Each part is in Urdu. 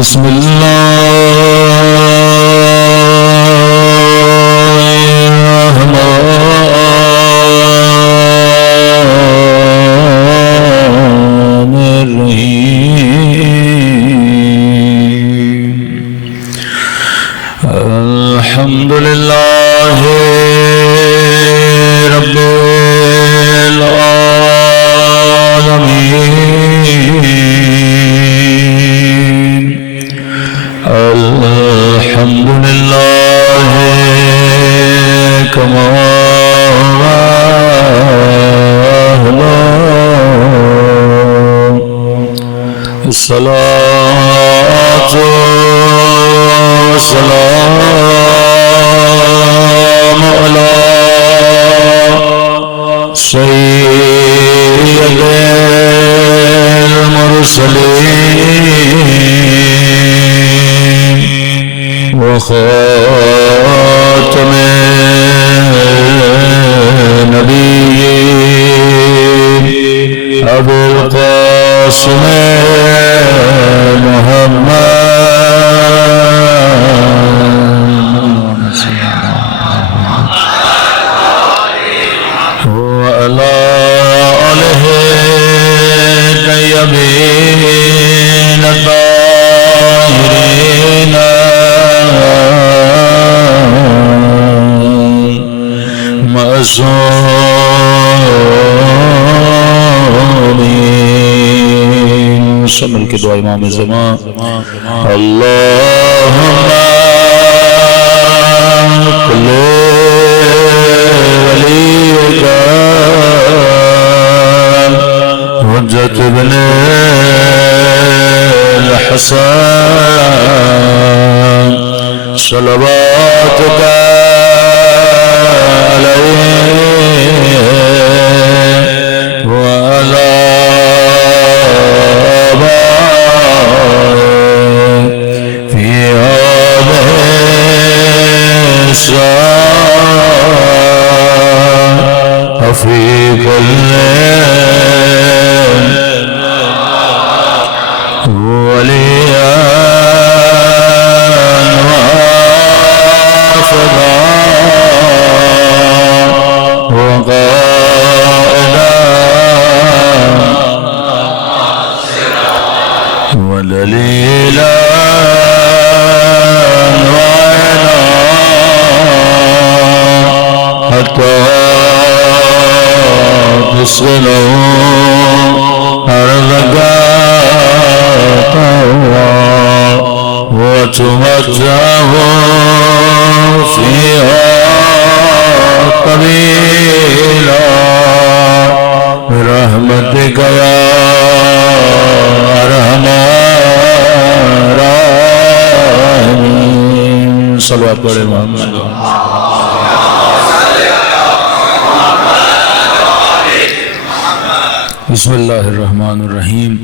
بسم الله الرحمن الرحيم الحمد لله رب العالمين الحمد لله كما الصلاة والسلام على سيد المرسلين وخاتم النبيين أبي القاسم وعلى آله الطيبين الطاهرين معصومين شامل کے دعا امام زمان اللہم کل ولیک حجت ابن الحسن صلواتک علیہ وعلی في كل وليا وافدا وقائدا ودليلا وعينا حتى تصلوا أرضك وتمتعه فيها طويلا برحمتك يا أرحم الراحمين صلوات على محمد بسم اللہ الرحمن الرحیم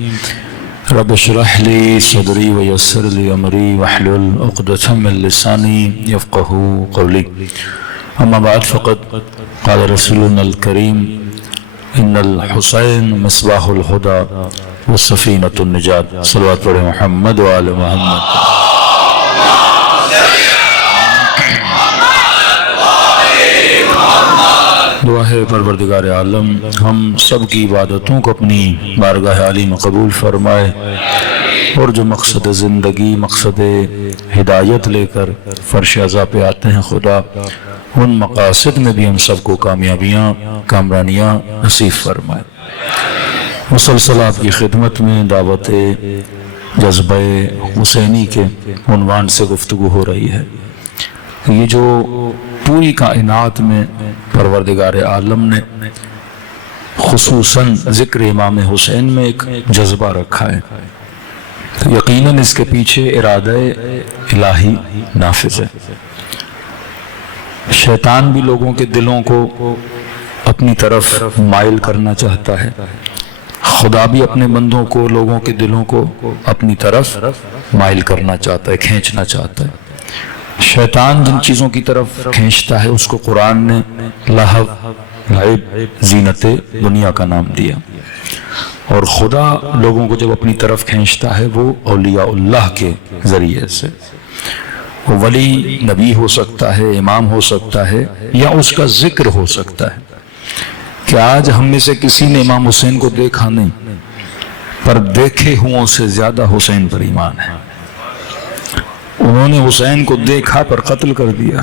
رب اشرح لی صدری ویسر لی امری واحلل عقدۃ من لسانی یفقهوا قولی اما بعد فقد قال رسولنا الکریم ان الحسین مصباح الہدی وسفینۃ النجات صلوات پر محمد وآل محمد دعا ہے پروردگار عالم ہم سب کی عبادتوں کو اپنی بارگاہ عالی میں قبول فرمائے اور جو مقصد زندگی مقصد ہدایت لے کر فرش عزا پہ آتے ہیں خدا ان مقاصد میں بھی ہم سب کو کامیابیاں کامرانیاں نصیب فرمائے مسلسل آپ کی خدمت میں دعوت جذبہ حسینی کے عنوان سے گفتگو ہو رہی ہے یہ جو پوری کائنات میں پروردگار عالم نے خصوصاً ذکر امام حسین میں ایک جذبہ رکھا ہے تو یقیناً اس کے پیچھے ارادہ الہی نافذ ہے شیطان بھی لوگوں کے دلوں کو اپنی طرف مائل کرنا چاہتا ہے خدا بھی اپنے بندوں کو لوگوں کے دلوں کو اپنی طرف مائل کرنا چاہتا ہے کھینچنا چاہتا ہے شیطان جن چیزوں کی طرف کھینچتا ہے اس کو قرآن نے لہو لعب زینت دنیا کا نام دیا اور خدا لوگوں کو جب اپنی طرف کھینچتا ہے وہ اولیاء اللہ کے ذریعے سے. وہ ولی نبی ہو سکتا ہے، امام ہو سکتا ہے، یا اس کا ذکر ہو سکتا ہے. کہ آج ہم میں سے کسی نے امام حسین کو دیکھا نہیں، پر دیکھے ہوں سے زیادہ حسین پر ایمان ہے. انہوں نے حسین کو دیکھا پر قتل کر دیا.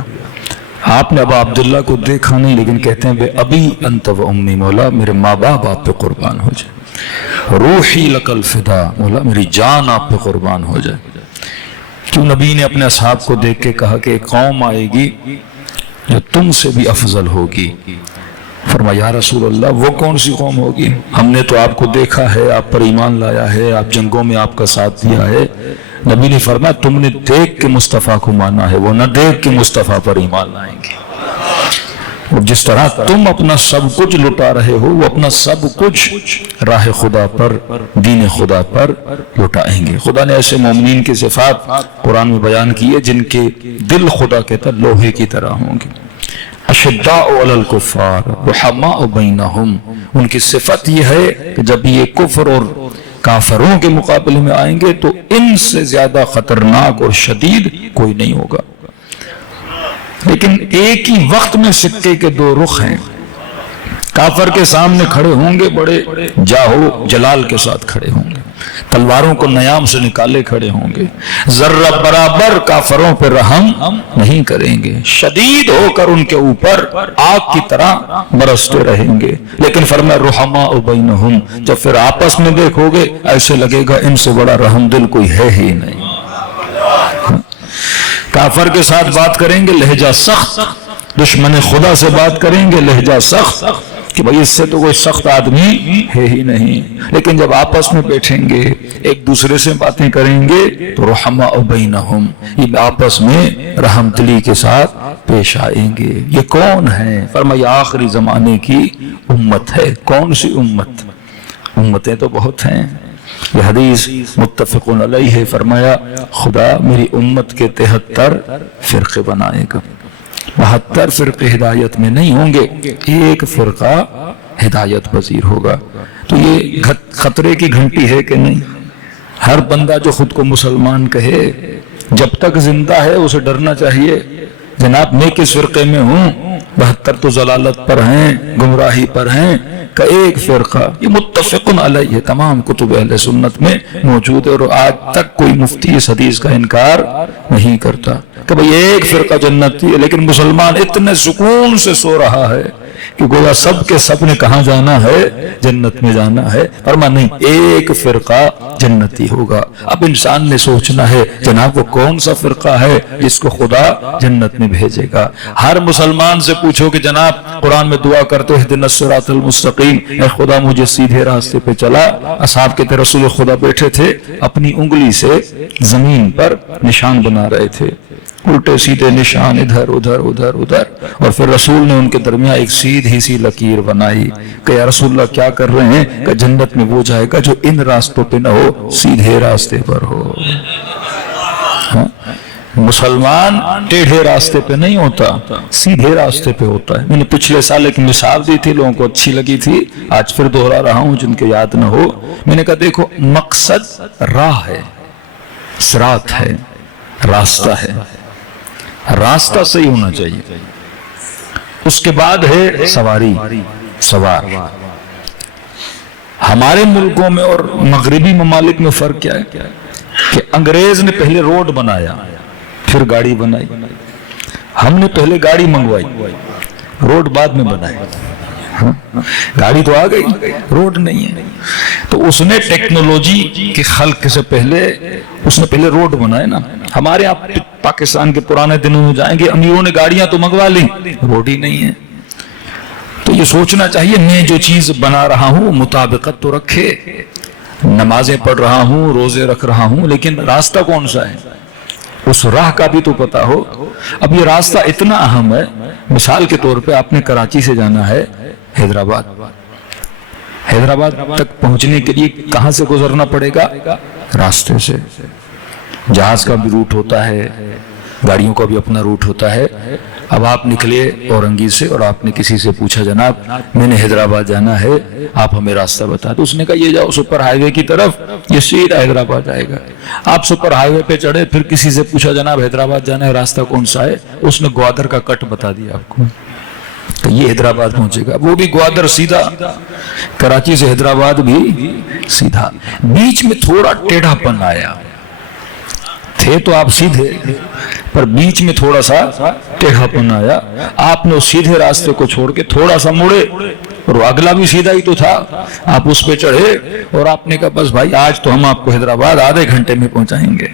آپ نے ابا عبداللہ کو دیکھا نہیں، لیکن کہتے ہیں بے ابی انت و امی، مولا میرے ماں باپ آپ پہ قربان ہو جائے. روحی لک الفدا، مولا میری جان آپ پہ قربان ہو جائے. کیوں نبی نے اپنے اصحاب کو دیکھ کے کہا کہ ایک قوم آئے گی جو تم سے بھی افضل ہوگی. فرمایا یا رسول اللہ وہ کون سی قوم ہوگی؟ ہم نے تو آپ کو دیکھا ہے، آپ پر ایمان لایا ہے، آپ جنگوں میں آپ کا ساتھ دیا ہے. نبی نے فرمایا تم نے دیکھ کے مصطفیٰ کو مانا ہے، وہ نہ دیکھ کے مصطفیٰ پر ایمان لائیں گے. اور جس طرح تم اپنا سب کچھ لٹا رہے ہو، وہ اپنا سب کچھ راہ خدا پر، دین خدا پر لٹائیں گے. خدا نے ایسے مومنین کی صفات قرآن میں بیان کی ہے جن کے دل خدا کہتا لوہے کی طرح ہوں گے. اشداء علی الکفار رحماء بینہم، ان کی صفت یہ ہے کہ جب یہ کفر اور کافروں کے مقابلے میں آئیں گے تو ان سے زیادہ خطرناک اور شدید کوئی نہیں ہوگا. لیکن ایک ہی وقت میں سکے کے دو رخ ہیں. کافر کے سامنے کھڑے ہوں گے، بڑے جاہو جلال کے ساتھ کھڑے ہوں گے، تلواروں کو نیام سے نکالے کھڑے ہوں گے، ذرہ برابر کافروں پر رحم نہیں کریں گے، شدید ہو کر ان کے اوپر آگ کی طرح برستے رہیں گے. لیکن فرمایا رحماء بینہم، جب پھر آپس میں دیکھو گے ایسے لگے گا ان سے بڑا رحم دل کوئی ہے ہی نہیں. کافر کے ساتھ بات کریں گے لہجہ سخت، دشمن خدا سے بات کریں گے لہجہ سخت کہ بھئی اس سے تو کوئی سخت آدمی ہے ہی نہیں. لیکن جب آپس میں بیٹھیں گے، ایک دوسرے سے باتیں کریں گے تو رحماء بینہم، یہ آپس میں رحم دلی کے ساتھ پیش آئیں گے. یہ کون ہے؟ فرمایا آخری زمانے کی امت ہے. کون سی امت؟ امتیں تو بہت ہیں. یہ حدیث متفق علیہ ہے. فرمایا خدا میری امت کے 73 فرقے بنائے گا. 72 فرقے ہدایت میں نہیں ہوں گے، ایک فرقہ ہدایت پذیر ہوگا. تو یہ خطرے کی گھنٹی ہے کہ نہیں؟ ہر بندہ جو خود کو مسلمان کہے جب تک زندہ ہے اسے ڈرنا چاہیے. جناب میں کس فرقے میں ہوں؟ 72 تو ضلالت پر ہیں، گمراہی پر ہیں، کا ایک فرقہ. یہ متفق علیہ تمام کتب اہل سنت میں موجود ہے، اور آج تک کوئی مفتی اس حدیث کا انکار نہیں کرتا کہ بھئی ایک فرقہ جنتی ہے. لیکن مسلمان اتنے سکون سے سو رہا ہے کہ گویا سب کے سب نے کہاں جانا ہے؟ جنت میں جانا ہے. فرمایا نہیں، ایک فرقہ جنتی ہوگا. اب انسان نے سوچنا ہے جناب وہ کون سا فرقہ ہے جس کو خدا جنت میں بھیجے گا. ہر مسلمان سے پوچھو کہ جناب قرآن میں دعا کرتے اہدنا الصراط المستقیم، اے خدا مجھے سیدھے راستے پہ چلا. اصحاب کے رسول خدا بیٹھے تھے، اپنی انگلی سے زمین پر نشان بنا رہے تھے، الٹے سیدھے نشان ادھر ادھر ادھر ادھر. اور پھر رسول نے ان کے درمیان ایک سیدھی سی لکیر بنائی کہ یا رسول اللہ کیا کر رہے ہیں؟ کہ جنت میں وہ جائے گا جو ان راستوں پہ نہ ہو، سیدھے راستے پر ہو. مسلمان ٹیڑھے راستے پہ نہیں ہوتا، سیدھے راستے پہ ہوتا ہے. میں نے پچھلے سال ایک مثال دی تھی، لوگوں کو اچھی لگی تھی، آج پھر دوہرا رہا ہوں جن کے یاد نہ ہو. میں نے کہا دیکھو مقصد راہ ہے، صراط ہے، راستہ ہے، راستہ صحیح ہونا چاہیے. اس کے بعد ہے سواری، سوار. ہمارے ملکوں میں اور مغربی ممالک میں فرق کیا ہے کہ انگریز نے پہلے روڈ بنایا پھر گاڑی بنائی. ہم نے پہلے گاڑی منگوائی، روڈ بعد میں بنائے. گاڑی تو آ گئی، روڈ نہیں ہے. تو اس نے ٹیکنالوجی کے خلق سے پہلے اس نے پہلے روڈ بنائے نا. ہمارے آپ پاکستان کے پرانے دنوں میں جائیں گے، امیروں نے گاڑیاں تو منگوا لیں، روڈ ہی نہیں ہے. تو یہ سوچنا چاہیے میں جو چیز بنا رہا ہوں مطابقت تو رکھے. نمازیں پڑھ رہا ہوں، روزے رکھ رہا ہوں، لیکن راستہ کون سا ہے اس راہ کا بھی تو پتا ہو. اب یہ راستہ اتنا اہم ہے. مثال کے طور پہ آپ نے کراچی سے جانا ہے حیدرآباد. حیدرآباد تک پہنچنے کے لیے کہاں سے گزرنا پڑے گا؟ راستے سے. جہاز کا بھی روٹ ہوتا ہے، گاڑیوں کا بھی اپنا روٹ ہوتا ہے. اب آپ نکلے اورنگی سے اور آپ نے کسی سے پوچھا جناب میں نے حیدرآباد جانا ہے, آپ ہمیں راستہ بتا دو. اس نے کہا یہ جاؤ سپر ہائی وے کی طرف, یہ سیدھا حیدرآباد آئے گا. آپ سپر ہائی وے پہ چڑھے, پھر کسی سے پوچھا جناب حیدرآباد جانا ہے راستہ کون سا ہے, اس نے گوادر کا کٹ بتا دیا آپ کو, تو یہ حیدرآباد پہنچے گا. وہ بھی گوادر سیدھا, کراچی سے حیدرآباد بھی سیدھا. بیچ میں تھوڑا ٹیڑھا پن آیا, تھے تو آپ سیدھے پر بیچ میں تھوڑا سا ٹیڑھا پن آیا. آپ نے اس سیدھے راستے کو چھوڑ کے تھوڑا سا مڑے, اور وہ اگلا بھی سیدھا ہی تو تھا. آپ اس پہ چڑھے اور آپ نے کہا بس بھائی آج تو ہم آپ کو حیدرآباد آدھے گھنٹے میں پہنچائیں گے,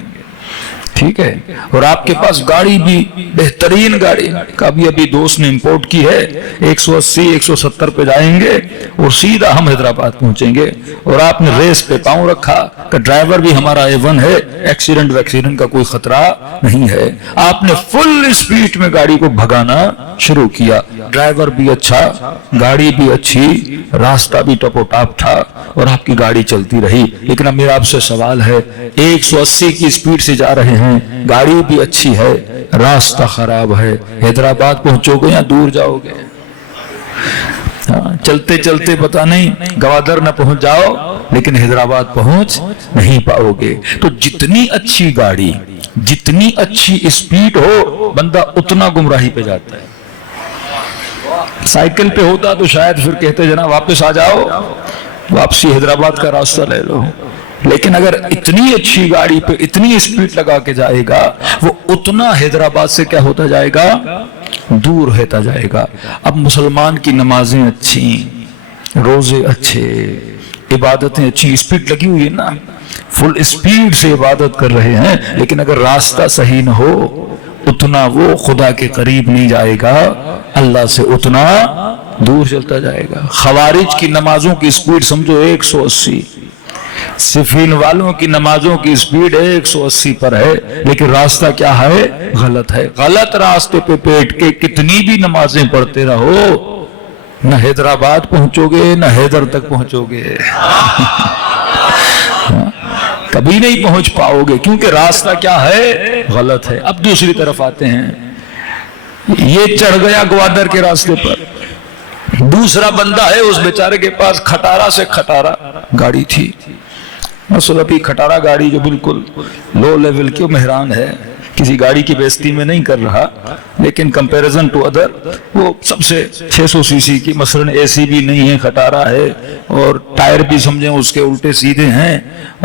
ٹھیک ہے. اور آپ کے پاس گاڑی بھی بہترین گاڑی کا بھی ابھی دوست نے امپورٹ کی ہے, 180-170 پہ جائیں گے اور سیدھا ہم حیدرآباد پہنچیں گے. اور آپ نے ریس پہ پاؤں رکھا کہ ڈرائیور بھی ہمارا A1 ہے, ایکسیڈنٹ کا کوئی خطرہ نہیں ہے. آپ نے فل اسپیڈ میں گاڑی کو بھگانا شروع کیا. ڈرائیور بھی اچھا, گاڑی بھی اچھی, راستہ بھی ٹپ و ٹاپ تھا اور آپ کی گاڑی چلتی رہی. لیکن اب میرا آپ سے سوال ہے, 180 کی اسپیڈ سے جا رہے ہیں, گاڑی بھی اچھی ہے, راستہ خراب ہے, حیدرآباد پہنچو گے یا دور جاؤ گے؟ چلتے چلتے پتہ نہیں گوادر نہ پہنچ جاؤ لیکن حیدرآباد پہنچ نہیں پاؤ گے. تو جتنی اچھی گاڑی, جتنی اچھی اسپیڈ ہو, بندہ اتنا گمراہی پہ جاتا ہے. سائیکل پہ ہوتا تو شاید پھر کہتے جناب واپس آ جاؤ, واپسی حیدرآباد کا راستہ لے لو. لیکن اگر اتنی اچھی گاڑی پہ اتنی اسپیڈ لگا کے جائے گا, وہ اتنا حیدرآباد سے کیا ہوتا جائے گا, دور ہوتا جائے گا. اب مسلمان کی نمازیں اچھی, روزے اچھے, عبادتیں اچھی, اسپیڈ لگی ہوئی ہے نا, فل اسپیڈ سے عبادت کر رہے ہیں, لیکن اگر راستہ صحیح نہ ہو اتنا وہ خدا کے قریب نہیں جائے گا, اللہ سے اتنا دور چلتا جائے گا. خوارج کی نمازوں کی اسپیڈ سمجھو 180, صفین والوں کی نمازوں کی اسپیڈ 180 پر ہے, لیکن راستہ کیا ہے, غلط ہے. غلط راستے پہ بیٹھ کے کتنی بھی نمازیں پڑھتے رہو, نہ حیدرآباد پہنچو گے نہ حیدر تک پہنچو گے. کبھی نہیں پہنچ پاؤ گے کیونکہ راستہ کیا ہے, غلط ہے. اب دوسری طرف آتے ہیں, یہ چڑھ گیا گوادر کے راستے پر, دوسرا بندہ ہے, اس بیچارے کے پاس کھٹارا سے کھٹارا گاڑی تھی. مثلا بھی کھٹارا گاڑی جو بالکل لو لیول کی مہران ہے, کسی گاڑی کی بےزتی میں نہیں کر رہا, لیکن کمپیریزن ٹو ادر وہ سب سے 600 سی سی کی, مثلا اے سی بھی نہیں ہے, کھٹارا ہے, اور ٹائر بھی سمجھیں اس کے الٹے سیدھے ہیں,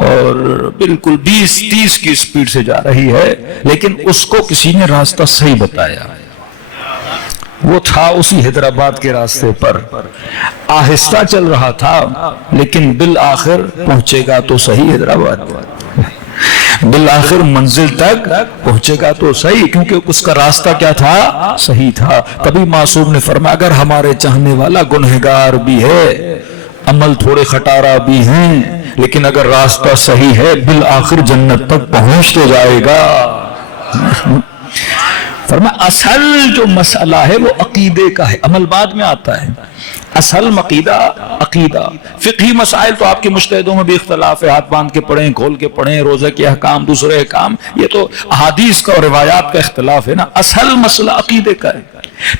اور بالکل 20-30 کی اسپیڈ سے جا رہی ہے. لیکن اس کو کسی نے راستہ صحیح بتایا, وہ تھا اسی حیدرآباد کے راستے پر, آہستہ چل رہا تھا لیکن بالآخر پہنچے گا تو صحیح حیدرآباد, بالآخر منزل تک پہنچے گا تو صحیح, کیونکہ اس کا راستہ کیا تھا, صحیح تھا. تبھی معصوم نے فرمایا اگر ہمارے چاہنے والا گنہگار بھی ہے, عمل تھوڑے خٹارا بھی ہیں, لیکن اگر راستہ صحیح ہے بالآخر جنت تک پہنچ تو جائے گا. فرمایا اصل جو مسئلہ ہے وہ عقیدے کا ہے, عمل بعد میں آتا ہے. اصل عقیدہ. فقہی مسائل تو آپ کے مجتہدوں میں بھی اختلاف ہے, ہاتھ باندھ کے پڑھیں, کھول کے پڑھیں, روزہ کے احکام, دوسرے احکام, یہ تو احادیث کا اور روایات کا اختلاف ہے نا. اصل مسئلہ عقیدے کا ہے.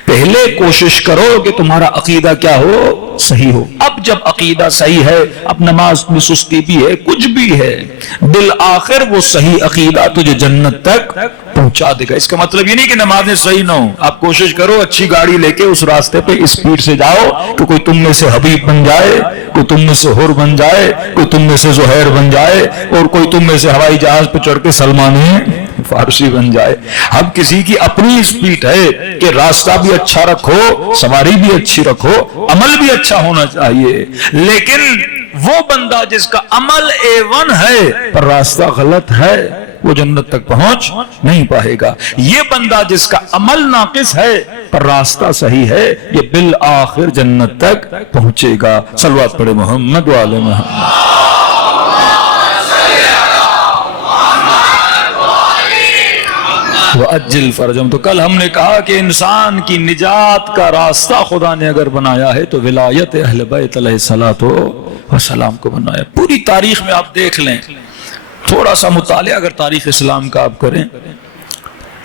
پہلے کوشش کرو کہ تمہارا عقیدہ کیا ہو, صحیح ہو. اب جب عقیدہ صحیح ہے, اب نماز میں سستی بھی ہے, کچھ بھی ہے, بالآخر وہ صحیح عقیدہ تجھے جنت تک پہنچا دے گا. اس کا مطلب یہ نہیں کہ نمازیں صحیح نہ ہو, آپ کوشش کرو اچھی گاڑی لے کے اس راستے پہ اسپیڈ سے جاؤ کہ کوئی تم میں سے حبیب بن جائے, کوئی تم میں سے حر بن جائے, کوئی تم میں سے زہیر بن جائے, اور کوئی تم میں سے ہوائی جہاز پہ چڑھ کے سلمان فارسی بن جائے. اب کسی کی اپنی اسپیڈ ہے کہ راستہ بھی اچھا رکھو, سواری بھی اچھی رکھو, عمل بھی اچھا ہونا چاہیے, لیکن وہ بندہ جس کا عمل A1 ہے پر راستہ غلط ہے وہ جنت تک پہنچ نہیں پائے گا. یہ بندہ جس کا عمل ناقص ہے پر راستہ صحیح ہے, یہ بالآخر جنت تک پہنچے گا. صلوات پڑھے محمد و آل محمد. وَأَجِّلْ فَرْجَهُمْ. تو کل ہم نے کہا کہ انسان کی نجات کا راستہ خدا نے اگر بنایا ہے تو ولایت اہل بیت علیہ السلام کو بنایا. پوری تاریخ میں آپ دیکھ لیں, تھوڑا سا مطالعہ اگر تاریخ اسلام کا آپ کریں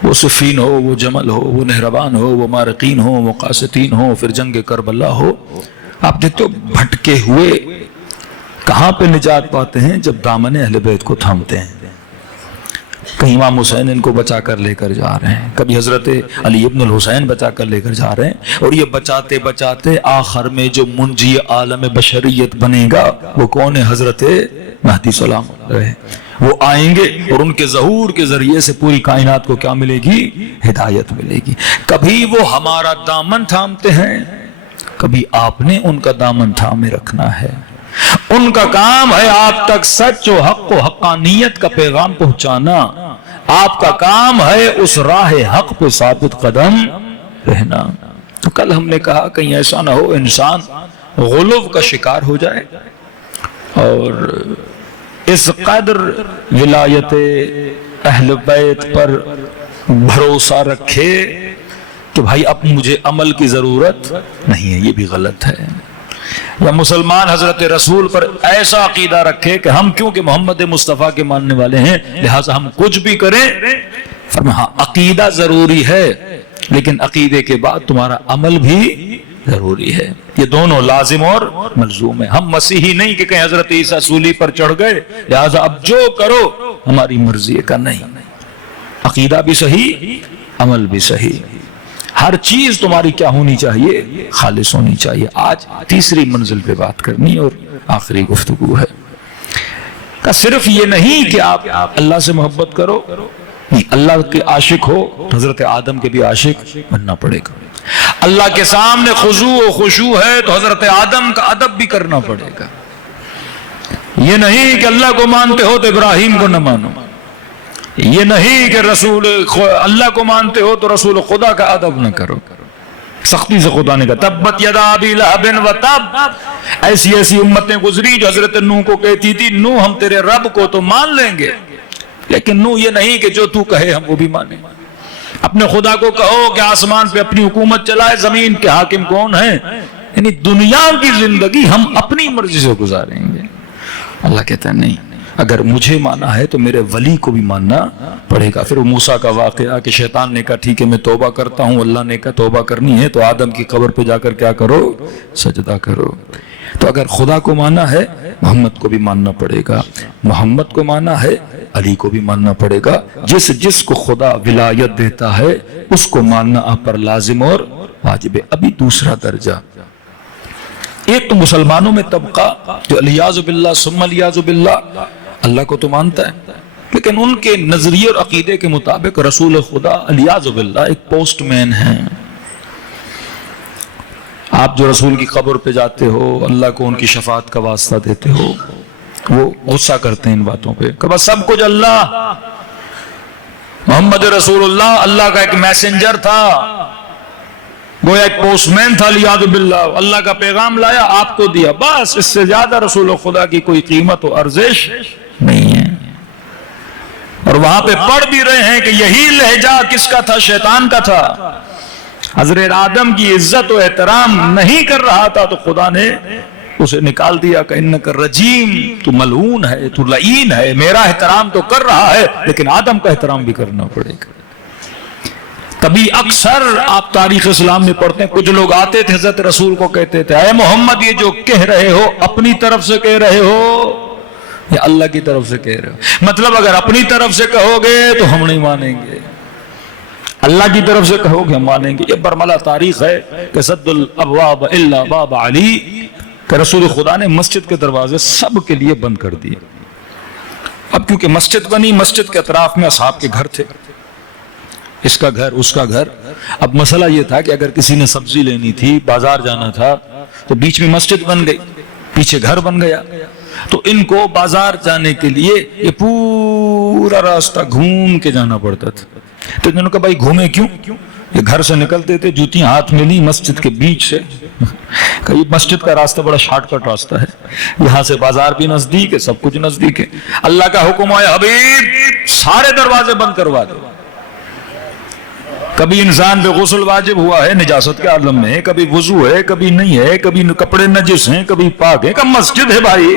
وہ صفین ہو، وہ جمل ہو، وہ نہربان ہو، وہ مارقین ہو، وہ قاسطین ہو، پھر جنگ کربلا ہو، آپ دیکھتے ہو بھٹکے ہوئے کہاں پہ نجات پاتے ہیں؟ جب دامن اہل بیت کو تھامتے ہیں۔ کہیں امام حسین ان کو بچا کر لے کر جا رہے ہیں، کبھی حضرت علی ابن الحسین بچا کر لے کر جا رہے ہیں، اور یہ بچاتے بچاتے آخر میں جو منجی عالم بشریت بنے گا وہ کون ہے؟ حضرت مہدی سلام علیہ۔ وہ آئیں گے اور ان کے ظہور کے ذریعے سے پوری کائنات کو کیا ملے گی؟ ہدایت ملے گی۔ کبھی وہ ہمارا دامن تھامتے ہیں، کبھی آپ نے ان کا دامن تھامے رکھنا ہے۔ ان کا کام ہے آپ تک سچ و حق و حقانیت کا پیغام پہنچانا، آپ کا کام ہے اس راہ حق پہ ثابت قدم رہنا۔ تو کل ہم نے کہا کہیں ایسا نہ ہو انسان غلو کا شکار ہو جائے اور اس قدر ولایت اہل بیت پر بھروسہ رکھے کہ بھائی اب مجھے عمل کی ضرورت نہیں ہے، یہ بھی غلط ہے۔ یا مسلمان حضرت رسول پر ایسا عقیدہ رکھے کہ ہم کیونکہ محمد مصطفیٰ کے ماننے والے ہیں لہٰذا ہم کچھ بھی کریں۔ فرمایا ہاں عقیدہ ضروری ہے لیکن عقیدے کے بعد تمہارا عمل بھی ضروری ہے، یہ دونوں لازم اور ملزوم ہے۔ ہم مسیحی نہیں کہ کہیں حضرت عیسیٰ سولی پر چڑھ گئے لہٰذا اب جو کرو ہماری مرضی کا، نہیں، عقیدہ بھی صحیح، عمل بھی صحیح، ہر چیز تمہاری کیا ہونی چاہیے؟ خالص ہونی چاہیے۔ آج تیسری منزل پہ بات کرنی اور آخری گفتگو ہے کہ صرف یہ نہیں کہ آپ اللہ سے محبت کرو، نہیں، اللہ کے عاشق ہو، حضرت آدم کے بھی عاشق بننا پڑے گا۔ اللہ کے سامنے خضوع و خشوع ہے تو حضرت آدم کا ادب بھی کرنا پڑے گا۔ یہ نہیں کہ اللہ کو مانتے ہو تو ابراہیم کو نہ مانو، یہ نہیں کہ رسول اللہ کو مانتے ہو تو رسول خدا کا ادب نہ کرو۔ سختی سے خدا نے کہا تبت یدا ابی لہب وتب، ایسی ایسی امتیں گزری جو حضرت نوح کو کہتی تھی نوح ہم تیرے رب کو تو مان لیں گے، لیکن نوح یہ نہیں کہ جو تو کہے ہم وہ بھی مانیں۔ اپنے خدا کو کہو کہ آسمان پہ اپنی حکومت چلائے، زمین کے حاکم کون ہیں، یعنی دنیا کی زندگی ہم اپنی مرضی سے گزاریں گے۔ اللہ کہتا ہے نہیں، اگر مجھے مانا ہے تو میرے ولی کو بھی ماننا پڑے گا۔ پھر موسیٰ کا واقعہ کہ شیطان نے کہا ٹھیک ہے میں توبہ کرتا ہوں، اللہ نے کہا توبہ کرنی ہے تو آدم کی قبر پہ جا کر کیا کرو؟ سجدہ کرو۔ تو اگر خدا کو مانا ہے محمد کو بھی ماننا پڑے گا، محمد کو مانا ہے علی کو بھی ماننا پڑے گا۔ جس کو خدا ولایت دیتا ہے اس کو ماننا آپ پر لازم اور واجب ہے۔ ابھی دوسرا درجہ، ایک تو مسلمانوں میں طبقہ جو الیاذ باللہ ثم الیاذ باللہ اللہ کو تو مانتا ہے لیکن ان کے نظریے اور عقیدے کے مطابق رسول خدا الیاذ باللہ ایک پوسٹ مین ہے۔ آپ جو رسول کی قبر پہ جاتے ہو، اللہ کو ان کی شفاعت کا واسطہ دیتے ہو، وہ غصہ کرتے ہیں ان باتوں پہ کہ بس سب کچھ اللہ، محمد رسول اللہ اللہ کا ایک میسنجر تھا، گویا ایک پوسٹ مین تھا، الیاذ باللہ اللہ کا پیغام لایا آپ کو دیا، بس اس سے زیادہ رسول خدا کی کوئی قیمت و ارزش نہیں ہے۔ اور وہاں پہ پڑھ بھی رہے ہیں کہ یہی لہجہ کس کا تھا؟ شیطان کا تھا۔ حضرت آدم کی عزت و احترام نہیں کر رہا تھا تو خدا نے اسے نکال دیا کہ انک رجیم، تو ملعون ہے، تو لعین ہے، میرا احترام تو کر رہا ہے لیکن آدم کا احترام بھی کرنا پڑے گا۔ تبھی اکثر آپ تاریخ اسلام میں پڑھتے ہیں کچھ لوگ آتے تھے حضرت رسول کو کہتے تھے اے محمد یہ جو کہہ رہے ہو اپنی طرف سے کہہ رہے ہو یا اللہ کی طرف سے کہہ رہے ہو؟ مطلب اگر اپنی طرف سے کہو گے تو ہم نہیں مانیں گے، اللہ کی طرف سے کہو گے ہم مانیں گے۔ یہ برملا تاریخ ہے کہ سد الابواب الا باب علی، کہ رسول خدا نے مسجد کے دروازے سب کے لیے بند کر دیے۔ اب کیونکہ مسجد بنی، مسجد کے اطراف میں اصحاب کے گھر تھے، اس کا گھر اس کا گھر۔ اب مسئلہ یہ تھا کہ اگر کسی نے سبزی لینی تھی، بازار جانا تھا تو بیچ میں مسجد بن گئی، پیچھے گھر بن گیا، تو ان کو بازار جانے کے لیے یہ پورا راستہ گھوم کے جانا پڑتا تھا۔ تو انہوں نے کہا بھائی گھومے کیوں؟ یہ گھر سے نکلتے تھے جوتیاں ہاتھ میں لی مسجد کے بیچ سے، کہ یہ مسجد کا راستہ بڑا شارٹ کٹ راستہ ہے، یہاں سے بازار بھی نزدیک ہے، سب کچھ نزدیک ہے۔ اللہ کا حکم آیا حبیب سارے دروازے بند کروا دو۔ کبھی انسان پہ غسل واجب ہوا ہے نجاست کے عالم میں، کبھی وضو ہے، کبھی نہیں ہے، کبھی کپڑے نجس ہیں، کبھی پاک ہیں، کب مسجد ہے بھائی؟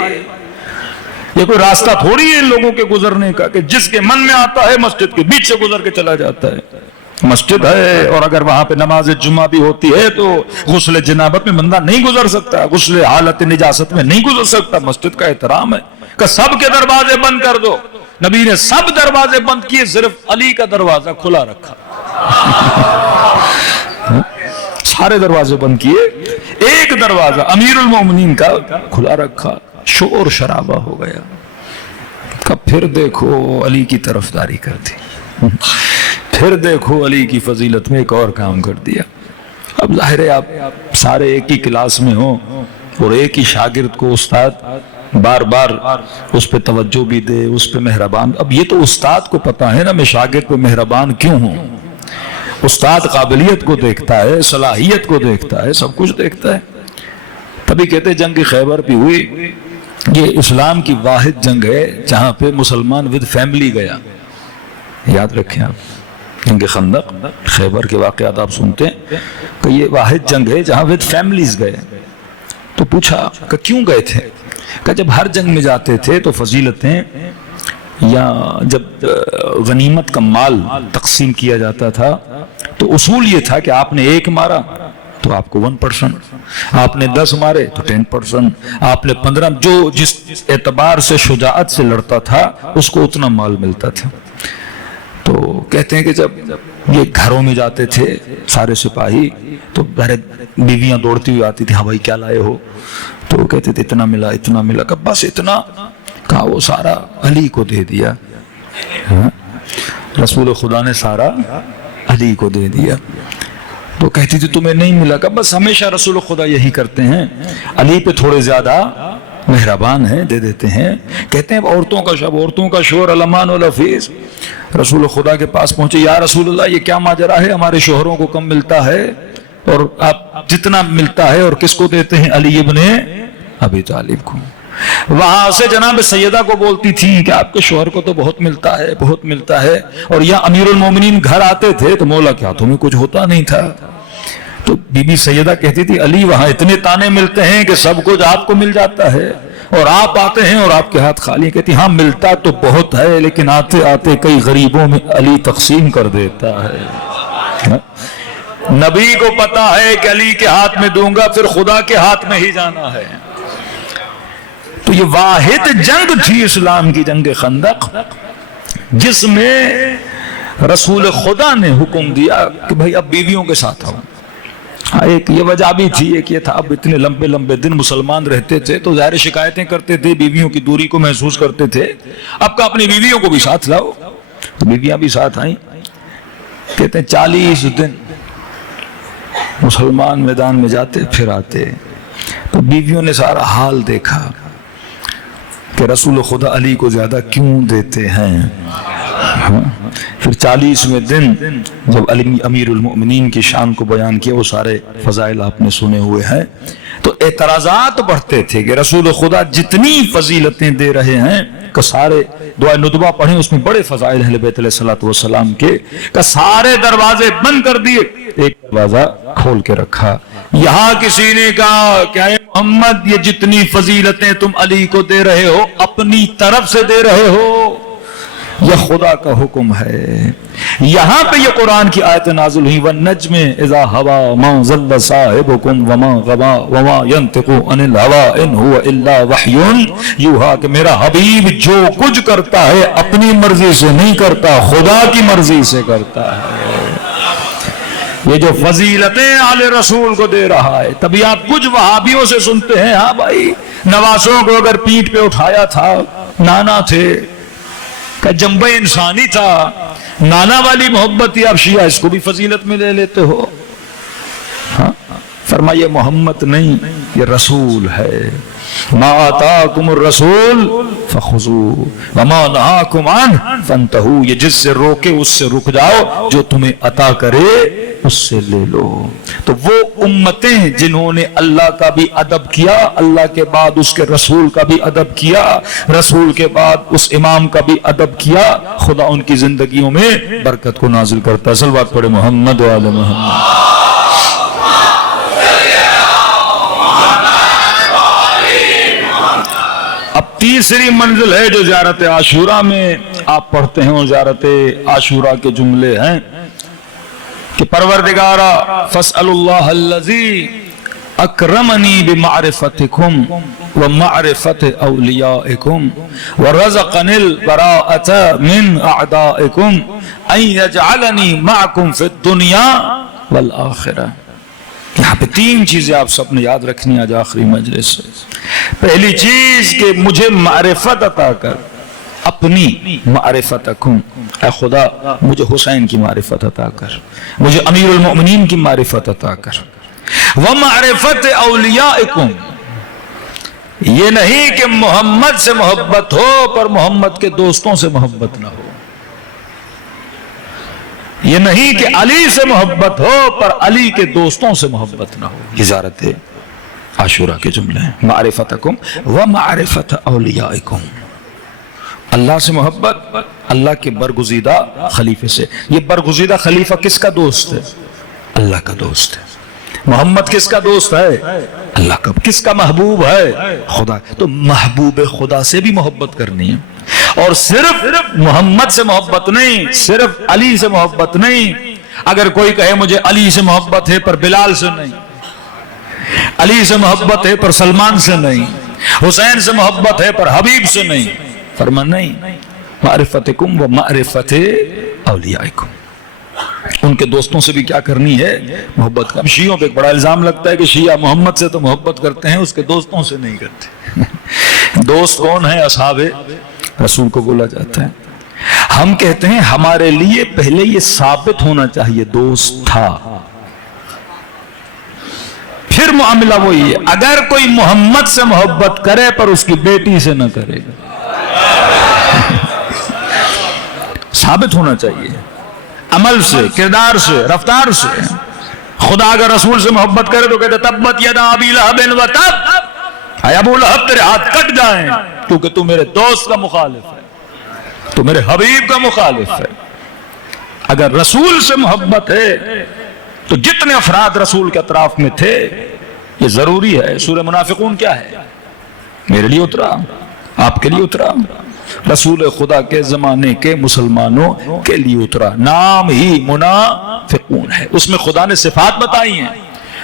یہ کوئی راستہ تھوڑی ہے ان لوگوں کے گزرنے کا کہ جس کے من میں آتا ہے مسجد کے بیچ سے گزر کے چلا جاتا ہے. مسجد ہے اور اگر وہاں پہ نماز جمعہ بھی ہوتی ہے تو غسل جنابت میں بندہ نہیں گزر سکتا, غسل حالت نجاست میں نہیں گزر سکتا. مسجد کا احترام ہے کہ سب کے دروازے بند کر دو. نبی نے سب دروازے بند کیے, صرف علی کا دروازہ کھلا رکھا. سارے دروازے بند کیے, ایک دروازہ امیر المومنین کا کھلا رکھا. شور شرابہ ہو گیا. پھر دیکھو علی کی طرفداری کر دی, پھر دیکھو علی کی فضیلت میں ایک اور کام کر دیا. اب ظاہر ہے آپ سارے ایک ہی کلاس میں ہوں اور ایک ہی شاگرد کو استاد بار بار اس پہ توجہ بھی دے, اس پہ مہربان. اب یہ تو استاد کو پتا ہے نا میں شاگرد پہ مہربان کیوں ہوں. استاد قابلیت کو دیکھتا ہے, صلاحیت کو دیکھتا ہے, سب کچھ دیکھتا ہے. تبھی کہتے جنگ خیبر بھی ہوئی, یہ اسلام کی واحد جنگ ہے جہاں پہ مسلمان ود فیملی گیا. یاد رکھیں آپ جنگ خندق خیبر کے واقعات آپ سنتے ہیں کہ یہ واحد جنگ ہے جہاں ود فیملیز گئے. تو پوچھا کہ کیوں گئے تھے؟ کہ جب ہر جنگ میں جاتے تھے تو فضیلتیں یا جب غنیمت کا مال تقسیم کیا جاتا تھا تو اصول یہ تھا کہ آپ نے ایک مارا تو آپ کو 1%, آپ نے 10 مارے تو 10%, آپ نے 15, جو جس اعتبار سے شجاعت سے لڑتا تھا اس کو اتنا مال ملتا تھا. تو کہتے ہیں کہ جب یہ گھروں میں جاتے تھے سارے سپاہی تو بیویاں دوڑتی ہوئی آتی تھی, ہاں بھائی کیا لائے ہو؟ تو کہتے تھے اتنا ملا اتنا ملا. کہ بس اتنا, کہا وہ سارا علی کو دے دیا. رسول خدا نے سارا علی کو دے دیا. تو کہتی تھی تمہیں نہیں ملا؟ کہ بس ہمیشہ رسول خدا یہی کرتے ہیں, علی پہ تھوڑے زیادہ مہربان ہیں, دے دیتے ہیں. کہتے ہیں عورتوں کا شب, عورتوں کا شور علمان والحفیظ. رسول خدا کے پاس پہنچے, یا رسول اللہ یہ کیا ماجرا ہے, ہمارے شوہروں کو کم ملتا ہے اور آپ جتنا ملتا ہے اور کس کو دیتے ہیں؟ علی ابن ابی طالب کو. وہاں سے جناب سیدہ کو بولتی تھی کہ آپ کے شوہر کو تو بہت ملتا ہے بہت ملتا ہے, اور یا امیر المومنین گھر آتے تھے تو مولا کیا تمہیں کچھ ہوتا نہیں تھا؟ تو بی بی سیدہ کہتی تھی علی وہاں اتنے تانے ملتے ہیں کہ سب کچھ آپ کو مل جاتا ہے اور آپ آتے ہیں اور آپ کے ہاتھ خالی. کہتی ہاں ملتا تو بہت ہے لیکن آتے آتے کئی غریبوں میں علی تقسیم کر دیتا ہے. نبی کو پتا ہے کہ علی کے ہاتھ میں دوں گا پھر خدا کے ہاتھ میں ہی جانا ہے. تو یہ واحد جنگ تھی اسلام کی, جنگ خندق, جس میں رسول خدا نے حکم دیا کہ بھائی اب بیویوں کے ساتھ آؤ. ایک یہ وجہ بھی تھی, ایک یہ تھا اب اتنے لمبے لمبے دن مسلمان رہتے تھے تو ظاہر شکایتیں کرتے تھے, بیویوں کی دوری کو محسوس کرتے تھے. اب کا اپنی بیویوں کو بھی ساتھ لاؤ. تو بیویاں بھی ساتھ آئیں. کہتے ہیں 40 دن مسلمان میدان میں جاتے پھر آتے. تو بیویوں نے سارا حال دیکھا کہ رسول خدا علی کو زیادہ کیوں دیتے ہیں. پھر 40ویں دن جب علی امیر المؤمنین کی شان کو بیان کیا, وہ سارے فضائل آپ نے سنے ہوئے ہیں, تو اعتراضات بڑھتے تھے کہ رسول خدا جتنی فضیلتیں دے رہے ہیں کہ سارے دعائے ندبہ پڑھیں اس میں بڑے فضائل اہل بیت علیہ الصلوۃ والسلام کے, کہ سارے دروازے بند کر دیے, ایک دروازہ کھول کے رکھا. یہاں کسی نے کہا کہ اے محمد یہ جتنی فضیلتیں تم علی کو دے رہے ہو اپنی طرف سے دے رہے ہو یہ خدا کا حکم ہے. یہاں پہ یہ قرآن کی آیت نازل ہوئی, وَالنَّجْمِ إِذَا هَوَى مَا ضَلَّ صَاحِبُكُمْ وَمَا غَوَى وَمَا يَنْطِقُ عَنِ الْهَوَىٰ إِنْ هُوَ إِلَّا وَحْيٌ يُوحَىٰ, کہ میرا حبیب جو کچھ کرتا ہے اپنی مرضی سے نہیں کرتا, خدا کی مرضی سے کرتا ہے. یہ جو فضیلتیں آل رسول کو دے رہا ہے, تبھی آپ کچھ وہابیوں سے سنتے ہیں ہاں بھائی نواسوں کو اگر پیٹھ پہ اٹھایا تھا, نانا تھے, کہ جنبہ انسانی تھا, نانا والی محبت تھی, آپ شیعہ اس کو بھی فضیلت میں لے لیتے ہو. ہاں فرمائیے محمد نہیں یہ رسول ہے. ما آتاکم الرسول فخذوہ وما نہاکم عنہ فانتہوا, یہ جس سے روکے اس سے رک جاؤ, جو تمہیں عطا کرے اس سے لے لو. تو وہ امتیں جنہوں نے اللہ کا بھی ادب کیا, اللہ کے بعد اس کے رسول کا بھی ادب کیا, رسول کے بعد اس امام کا بھی ادب کیا, خدا ان کی زندگیوں میں برکت کو نازل کرتا ہے. صلوات پڑھے محمد و آل محمد. اب تیسری منزل ہے جو زیارت عاشورہ میں آپ پڑھتے ہیں، اور زیارت عاشورہ کے جملے ہیں کہ پروردگارا فاسأل اللہ الذی اکرمنی بمعرفتکم ومعرفت اولیائکم ورزقنی البراءۃ من اعدائکم ان یجعلنی معکم فی الدنیا والآخرہ۔ یہاں پہ تین چیزیں آپ سب نے یاد رکھنی آج آخری مجلس سے۔ پہلی چیز کہ مجھے معرفت عطا کر، اپنی معرفت کن، اے خدا مجھے حسین کی معرفت عطا کر، مجھے امیر المؤمنین کی معرفت عطا کر، ومعرفت اولیائکم، یہ نہیں کہ محمد سے محبت ہو پر محمد کے دوستوں سے محبت نہ ہو، یہ نہیں کہ علی سے محبت ہو پر علی کے دوستوں سے محبت نہ ہو۔ زیارت عاشورہ کے جملے ہیں، معرفتکم ومعرفت اولیائکم، اللہ سے محبت، اللہ کے برگزیدہ خلیفے سے۔ یہ برگزیدہ خلیفہ کس کا دوست ہے؟ اللہ کا دوست ہے۔ محمد کس کا دوست ہے؟ اللہ کا۔ کس کا محبوب ہے؟ خدا۔ تو محبوب خدا سے بھی محبت کرنی ہے، اور صرف محمد سے محبت نہیں، صرف علی سے محبت نہیں۔ اگر کوئی کہے مجھے علی سے محبت ہے پر بلال سے نہیں، علی سے محبت ہے پر سلمان سے نہیں، حسین سے محبت ہے پر حبیب سے نہیں، فرمان نہیں، معرفتکم و معرفت اولیائکم، ان کے دوستوں سے بھی کیا کرنی ہے؟ محبت کا۔ شیعوں پہ ایک بڑا الزام لگتا ہے کہ شیعہ محمد سے تو محبت کرتے ہیں، اس کے دوستوں سے نہیں کرتے۔ دوست کون ہیں؟ اصحاب رسول کو بولا جاتا ہے۔ ہم کہتے ہیں ہمارے لیے پہلے یہ ثابت ہونا چاہیے دوست تھا، پھر معاملہ وہی ہے۔ اگر کوئی محمد سے محبت کرے پر اس کی بیٹی سے نہ کرے، ثابت ہونا چاہیے عمل سے، کردار سے، رفتار سے۔ خدا اگر رسول سے محبت کرے تو کہتے تبت یدا ابی لہب و تب، اے ابو لہب تیرے ہاتھ کٹ جائیں کیونکہ تو میرے دوست کا مخالف ہے، تو میرے حبیب کا مخالف ہے۔ اگر رسول سے محبت ہے تو جتنے افراد رسول کے اطراف میں تھے، یہ ضروری ہے۔ سورہ منافقون کیا ہے؟ میرے لیے اترا، آپ کے لیے اترا، رسول خدا کے زمانے کے مسلمانوں کے لیے اترا، نام ہی منافقون ہے۔ اس میں خدا نے صفات بتائی ہیں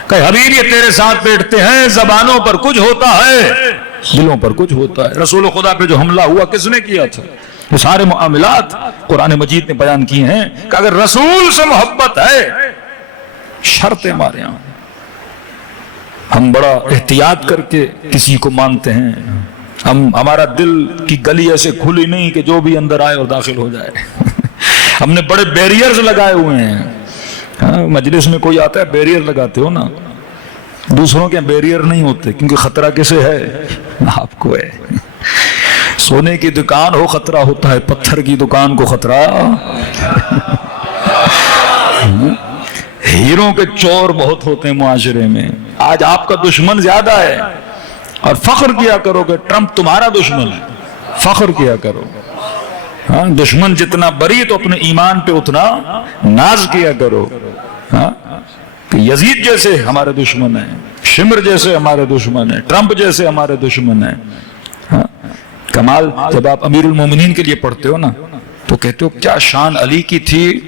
کہ حبیب یہ تیرے ساتھ بیٹھتے ہیں، زبانوں پر کچھ ہوتا ہے، دلوں پر کچھ ہوتا ہے۔ رسول خدا پہ جو حملہ ہوا کس نے کیا تھا؟ یہ سارے معاملات قرآن مجید نے بیان کیے ہیں کہ اگر رسول سے محبت ہے، شرط ہمارے یہاں ہم بڑا احتیاط کر کے کسی کو مانتے ہیں، ہمارا دل کی گلی ایسے کھلی نہیں کہ جو بھی اندر آئے اور داخل ہو جائے۔ ہم نے بڑے بیریئرز لگائے ہوئے ہیں۔ مجلس میں کوئی آتا ہے بیریئر لگاتے ہو نا، دوسروں کے بیریئر نہیں ہوتے، کیونکہ خطرہ کسے ہے؟ آپ کو ہے۔ سونے کی دکان ہو خطرہ ہوتا ہے، پتھر کی دکان کو خطرہ۔ ہیروں کے چور بہت ہوتے ہیں معاشرے میں۔ آج آپ کا دشمن زیادہ ہے اور فخر کیا کرو کہ ٹرمپ تمہارا دشمن ہے، فخر کیا کرو۔ ہاں، دشمن جتنا بری تو اپنے ایمان پہ اتنا ناز کیا کرو۔ ہاں، کہ یزید جیسے ہمارے دشمن ہیں، شمر جیسے ہمارے دشمن ہیں، ٹرمپ جیسے ہمارے دشمن ہیں۔ ہاں، کمال جب آپ امیر المومنین کے لیے پڑھتے ہو نا تو کہتے ہو کیا شان علی کی تھی،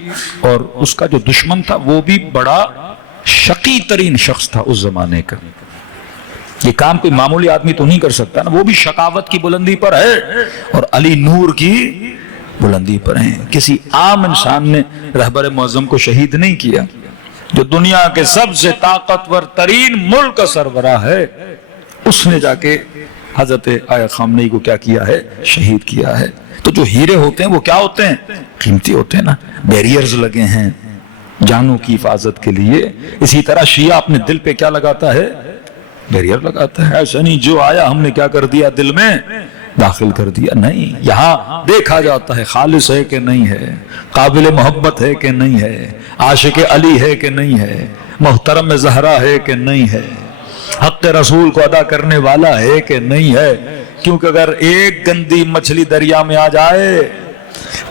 اور اس کا جو دشمن تھا وہ بھی بڑا شقی ترین شخص تھا اس زمانے کا۔ یہ کام کوئی معمولی آدمی تو نہیں کر سکتا نا، وہ بھی شقاوت کی بلندی پر ہے اور علی نور کی بلندی پر ہیں۔ کسی عام انسان نے رہبر معظم کو شہید نہیں کیا، جو دنیا کے سب سے طاقتور ترین ملک کا سربراہ ہے، اس نے جا کے حضرت آیا خامنئی کو کیا کیا ہے؟ شہید کیا ہے۔ تو جو ہیرے ہوتے ہیں وہ کیا ہوتے ہیں؟ قیمتی ہوتے ہیں نا، بیریئرز لگے ہیں جانوں کی حفاظت کے لیے۔ اسی طرح شیعہ اپنے دل پہ کیا لگاتا ہے؟ بیریئر لگاتا ہے۔ ایسا نہیں جو آیا ہم نے کیا کر دیا؟ دل میں داخل کر دیا۔ نہیں، یہاں دیکھا جاتا ہے خالص ہے کہ نہیں ہے، قابل محبت ہے کہ نہیں ہے، عاشق علی ہے کہ نہیں ہے، محترم زہرا ہے کہ نہیں ہے، حق رسول کو ادا کرنے والا ہے کہ نہیں ہے۔ کیونکہ اگر ایک گندی مچھلی دریا میں آ جائے،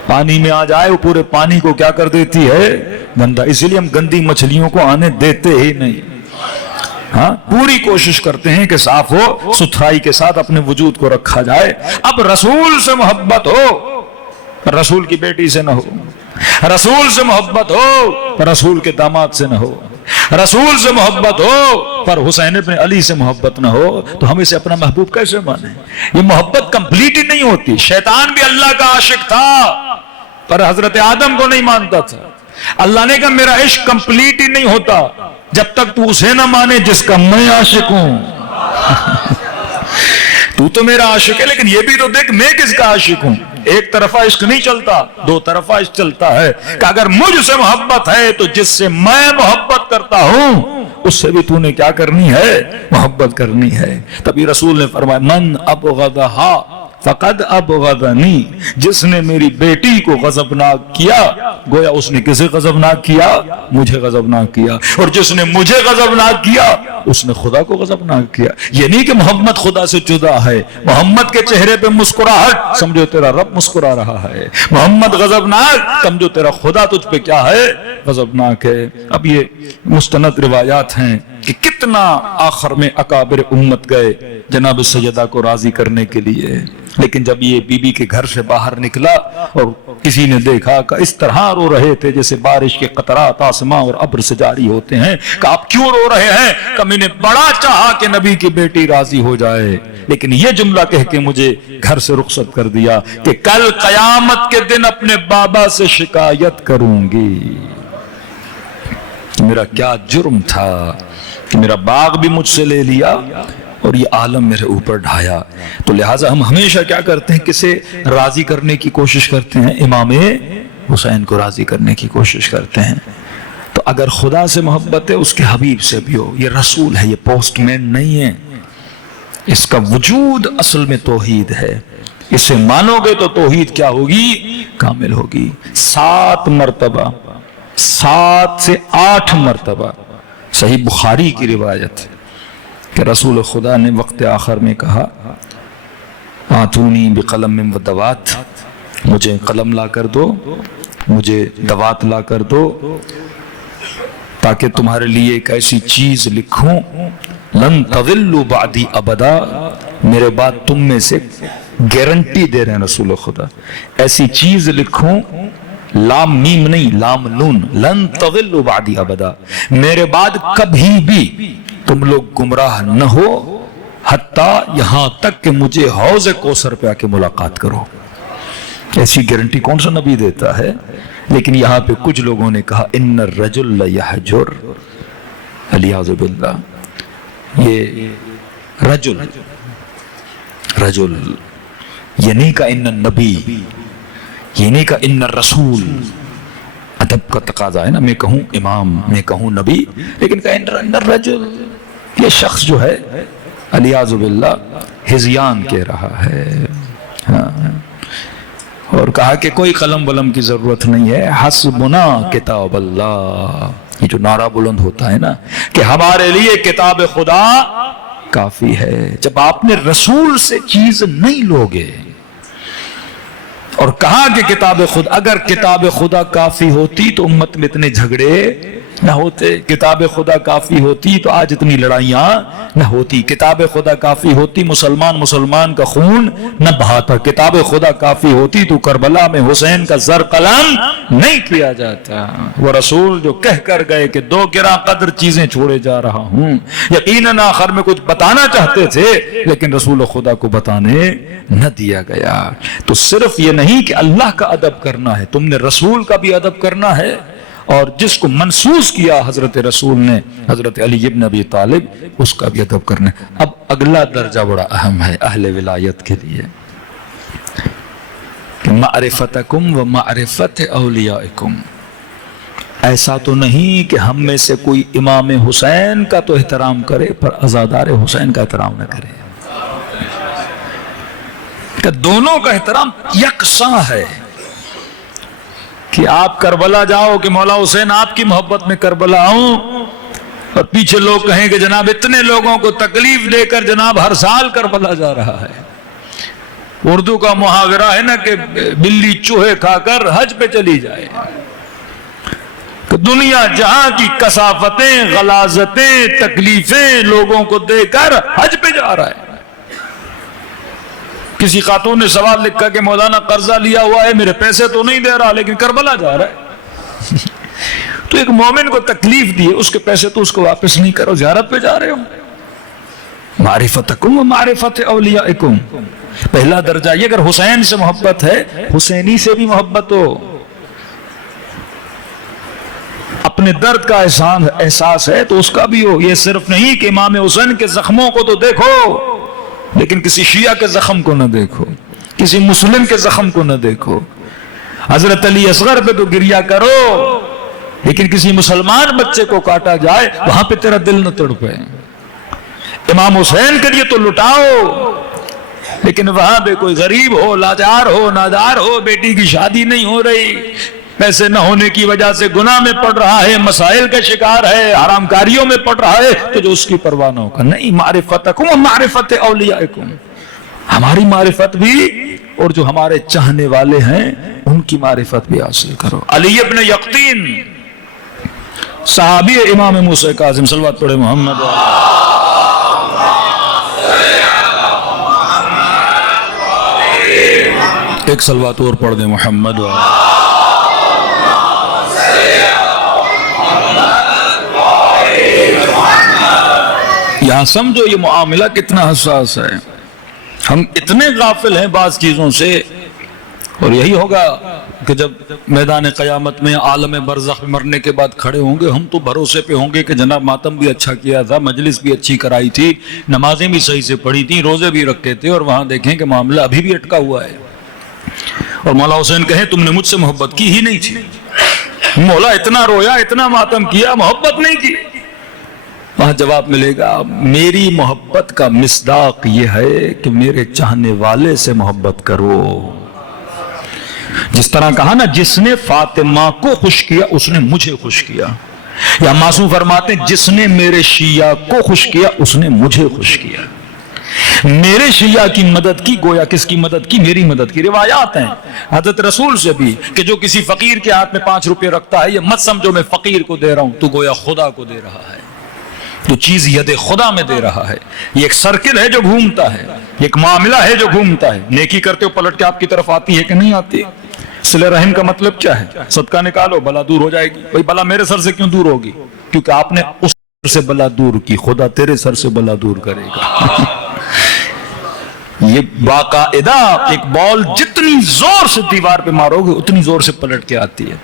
پانی میں آ جائے، وہ پورے پانی کو کیا کر دیتی ہے؟ گندا۔ اسی لیے ہم گندی مچھلیوں کو آنے دیتے ہی نہیں۔ ہاں پوری کوشش کرتے ہیں کہ صاف ہو ستھرائی کے ساتھ اپنے وجود کو رکھا جائے. اب رسول سے محبت ہو رسول کی بیٹی سے نہ ہو, رسول سے محبت ہو رسول کے داماد سے نہ ہو, رسول سے محبت ہو پر حسین ابن علی سے محبت نہ ہو, تو ہم اسے اپنا محبوب کیسے مانیں؟ یہ محبت کمپلیٹ ہی نہیں ہوتی. شیطان بھی اللہ کا عاشق تھا پر حضرت آدم کو نہیں مانتا تھا. اللہ نے کہا میرا عشق کمپلیٹ ہی نہیں ہوتا جب تک تو اسے نہ مانے جس کا میں عاشق ہوں. تو میرا عاشق ہے لیکن یہ بھی تو دیکھ میں کس کا عاشق ہوں. ایک طرفہ عشق نہیں چلتا, دو طرفہ عشق چلتا ہے کہ اگر مجھ سے محبت ہے تو جس سے میں محبت کرتا ہوں اس سے بھی تو نے کیا کرنی ہے؟ محبت کرنی ہے. تبھی رسول نے فرمایا من ابغضھا فقد ابغضنی, جس نے میری بیٹی کو غضبناک کیا گویا اس نے کسے غضبناک کیا؟ مجھے غضبناک کیا. اور جس نے مجھے غضبناک کیا اس نے خدا کو غضبناک کیا. یہ نہیں کہ محمد خدا سے جدا ہے, محمد کے چہرے پہ مسکراہٹ سمجھو تیرا رب مسکرا رہا ہے. محمد غضبناک سمجھو تیرا خدا تجھ پہ کیا ہے؟ غضبناک ہے. اب یہ مستند روایات ہیں کہ کتنا آخر میں اکابر امت گئے جناب سیدہ کو راضی کرنے کے لیے, لیکن جب یہ بی بی کے گھر سے باہر نکلا اور کسی نے دیکھا کہ اس طرح رو رہے تھے جیسے بارش کے قطرات آسمان اور ابر سے جاری ہوتے ہیں, کہ آپ کیوں رو رہے ہیں؟ کہ میں نے بڑا چاہا کہ نبی کی بیٹی راضی ہو جائے, لیکن یہ جملہ کہہ کے مجھے گھر سے رخصت کر دیا کہ کل قیامت کے دن اپنے بابا سے شکایت کروں گی. میرا کیا جرم تھا کہ میرا باغ بھی مجھ سے لے لیا اور یہ عالم میرے اوپر ڈھایا. تو لہٰذا ہم ہمیشہ کیا کرتے ہیں؟ کسے راضی کرنے کی کوشش کرتے ہیں؟ امام حسین کو راضی کرنے کی کوشش کرتے ہیں. تو اگر خدا سے محبت ہے اس کے حبیب سے بھی ہو. یہ رسول ہے, یہ پوسٹ مین نہیں ہے. اس کا وجود اصل میں توحید ہے. اسے مانو گے تو توحید کیا ہوگی؟ کامل ہوگی. 7 مرتبہ 7 سے 8 مرتبہ صحیح بخاری کی روایت کہ رسول خدا نے وقت آخر میں کہا آتونی بقلم و دوات, مجھے قلم لا کر دو, مجھے دوات لا کر دو تاکہ تمہارے لیے ایک ایسی چیز لکھوں لن تضلوا بعدی ابدا, میرے بعد تم میں سے گارنٹی دے رہے ہیں رسول خدا, ایسی چیز لکھوں لام میم نہیں لام نون, لن تضلوا بعدی ابدا, میرے بعد کبھی بھی تم لوگ گمراہ نہ ہو حتیٰ یہاں تک کہ مجھے حوض کوثر پہ آ کے ملاقات کرو. ایسی گارنٹی کون سا نبی دیتا ہے؟ لیکن یہاں پہ کچھ لوگوں نے کہا ان الرجل لیحجر, علیاذ باللہ. یہ رجل یہ نہیں کہا ان النبی, یہ نہیں کہا ان الرسول. ادب کا تقاضا ہے نا, میں کہوں امام, میں کہوں نبی, لیکن کہا ان الرجل. یہ شخص جو ہے علیاذ باللہ ہذیان کہہ رہا ہے. اور کہا کہ کوئی قلم ولم کی ضرورت نہیں ہے, حسبنا کتاب اللہ. یہ جو نعرہ بلند ہوتا ہے نا کہ ہمارے لیے کتاب خدا کافی ہے. جب آپ نے رسول سے چیز نہیں لوگے اور کہا کہ کتاب خدا, اگر کتاب خدا کافی ہوتی تو امت میں اتنے جھگڑے نہ ہوتے, کتاب خدا کافی ہوتی تو آج اتنی لڑائیاں نہ ہوتی, کتاب خدا کافی ہوتی مسلمان کا خون نہ بہاتا, کتاب خدا کافی ہوتی تو کربلا میں حسین کا زر قلم نہیں کیا جاتا. وہ رسول جو کہہ کر گئے کہ 2 گراں قدر چیزیں چھوڑے جا رہا ہوں, یقیناً آخر میں کچھ بتانا چاہتے تھے لیکن رسول خدا کو بتانے نہ دیا گیا. تو صرف یہ نہیں کہ اللہ کا ادب کرنا ہے, تم نے رسول کا بھی ادب کرنا ہے, اور جس کو منسوس کیا حضرت رسول نے حضرت علی ابن ابی طالب, اس کا بھی ادب کرنا ہے. اب اگلا درجہ بڑا اہم ہے اہل ولایت کے لیے, معرفتکم و معرفت اولیائکم. ایسا تو نہیں کہ ہم میں سے کوئی امام حسین کا تو احترام کرے پر عزادار حسین کا احترام نہ کرے, کہ دونوں کا احترام یکساں ہے. کہ آپ کربلا جاؤ کہ مولا حسین آپ کی محبت میں کربلا آؤں, اور پیچھے لوگ کہیں کہ جناب اتنے لوگوں کو تکلیف دے کر جناب ہر سال کربلا جا رہا ہے. اردو کا محاورہ ہے نا کہ بلی چوہے کھا کر حج پہ چلی جائے. کہ دنیا جہاں کی کثافتیں، غلاظتیں، تکلیفیں لوگوں کو دے کر حج پہ جا رہا ہے۔ کسی خاتون نے سوال لکھا کہ مولانا قرضہ لیا ہوا ہے، میرے پیسے تو نہیں دے رہا لیکن کربلا جا رہا ہے۔ تو ایک مومن کو تکلیف دی ہے، اس کے پیسے تو اس کو واپس نہیں کرو، زیارت پہ جا رہے ہو۔ معرفتکم و معرفت اولیائکم، پہلا درجہ یہ، اگر حسین سے محبت ہے حسینی سے بھی محبت ہو، اپنے درد کا احساس ہے تو اس کا بھی ہو۔ یہ صرف نہیں کہ امام حسین کے زخموں کو تو دیکھو لیکن کسی شیعہ کے زخم کو نہ دیکھو، کسی مسلم کے زخم کو نہ دیکھو۔ حضرت علی اصغر پہ تو گریہ کرو لیکن کسی مسلمان بچے کو کاٹا جائے وہاں پہ تیرا دل نہ تڑپے۔ امام حسین کے لیے تو لٹاؤ لیکن وہاں پہ کوئی غریب ہو، لاچار ہو، نادار ہو، بیٹی کی شادی نہیں ہو رہی، پیسے نہ ہونے کی وجہ سے گناہ میں پڑ رہا ہے، مسائل کا شکار ہے، حرام کاریوں میں پڑ رہا ہے، تو جو اس کی پرواہ نہ ہوگا۔ نہیں، معرفتکم و معرفت اولیائکم، ہماری معرفت بھی اور جو ہمارے چاہنے والے ہیں ان کی معرفت بھی حاصل کرو۔ علی ابن یقطین صحابی امام موسیٰ کاظم، صلوات پڑھے محمد۔ ایک صلوات اور پڑھ دیں محمد۔ یہاں سمجھو یہ معاملہ کتنا حساس ہے، ہم اتنے غافل ہیں بعض چیزوں سے، اور یہی ہوگا کہ جب میدان قیامت میں عالم برزخ میں مرنے کے بعد کھڑے ہوں گے، ہم تو بھروسے پہ ہوں گے کہ جناب ماتم بھی اچھا کیا تھا، مجلس بھی اچھی کرائی تھی، نمازیں بھی صحیح سے پڑھی تھی، روزے بھی رکھے تھے، اور وہاں دیکھیں کہ معاملہ ابھی بھی اٹکا ہوا ہے، اور مولا حسین کہیں تم نے مجھ سے محبت کی ہی نہیں تھی، مولا اتنا رویا، اتنا ماتم کیا، محبت نہیں کی۔ وہاں جواب ملے گا میری محبت کا مصداق یہ ہے کہ میرے چاہنے والے سے محبت کرو۔ جس طرح کہا نا، جس نے فاطمہ کو خوش کیا اس نے مجھے خوش کیا، یا معصوم فرماتے ہیں جس نے میرے شیعہ کو خوش کیا اس نے مجھے خوش کیا۔ میرے شیعہ کی مدد کی، گویا کس کی مدد کی؟ میری مدد کی۔ روایات ہیں حضرت رسول سے بھی کہ جو کسی فقیر کے ہاتھ میں 5 روپے رکھتا ہے، یہ مت سمجھو میں فقیر کو دے رہا ہوں، تو گویا خدا کو دے رہا ہے، تو چیز ید خدا میں دے رہا ہے۔ یہ ایک سرکل ہے جو گھومتا ہے، یہ ایک معاملہ ہے جو گھومتا ہے۔ نیکی کرتے ہو پلٹ کے آپ کی طرف آتی ہے کہ نہیں آتی؟ صلہ رحم کا مطلب کیا ہے؟ صدقہ نکالو بلا دور ہو جائے گی۔ بھئی بلا میرے سر سے کیوں دور ہوگی؟ کیونکہ آپ نے اس سر سے بلا دور کی، خدا تیرے سر سے بلا دور کرے گا۔ یہ باقاعدہ ایک بال جتنی زور سے دیوار پہ مارو گے اتنی زور سے پلٹ کے آتی ہے۔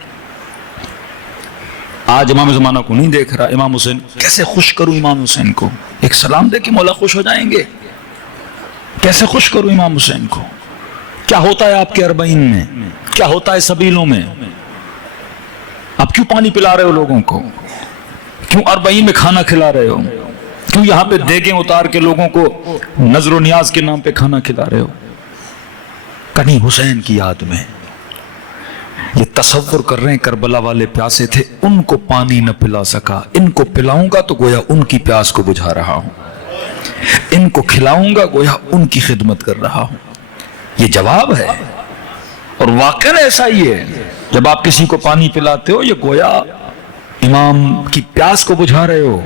آج امام زمانہ کو نہیں دیکھ رہا، امام حسین کیسے خوش کروں امام حسین کو؟ ایک سلام دے کے مولا خوش ہو جائیں گے؟ کیسے خوش کروں امام حسین کو؟ کیا ہوتا ہے آپ کے 40 میں؟ کیا ہوتا ہے سبیلوں میں؟ آپ کیوں پانی پلا رہے ہو لوگوں کو؟ کیوں 40 میں کھانا کھلا رہے ہو؟ کیوں یہاں پہ دیگیں اتار کے لوگوں کو نظر و نیاز کے نام پہ کھانا کھلا رہے ہو؟ کنی حسین کی یاد میں یہ تصور کر رہے ہیں کربلا والے پیاسے تھے، ان کو پانی نہ پلا سکا، ان کو پلاؤں گا تو گویا ان کی پیاس کو بجھا رہا ہوں، ان کو کھلاؤں گا گویا ان کی خدمت کر رہا ہوں۔ یہ جواب ہے، اور واقعا ایسا ہی ہے۔ جب آپ کسی کو پانی پلاتے ہو یہ گویا امام کی پیاس کو بجھا رہے ہو۔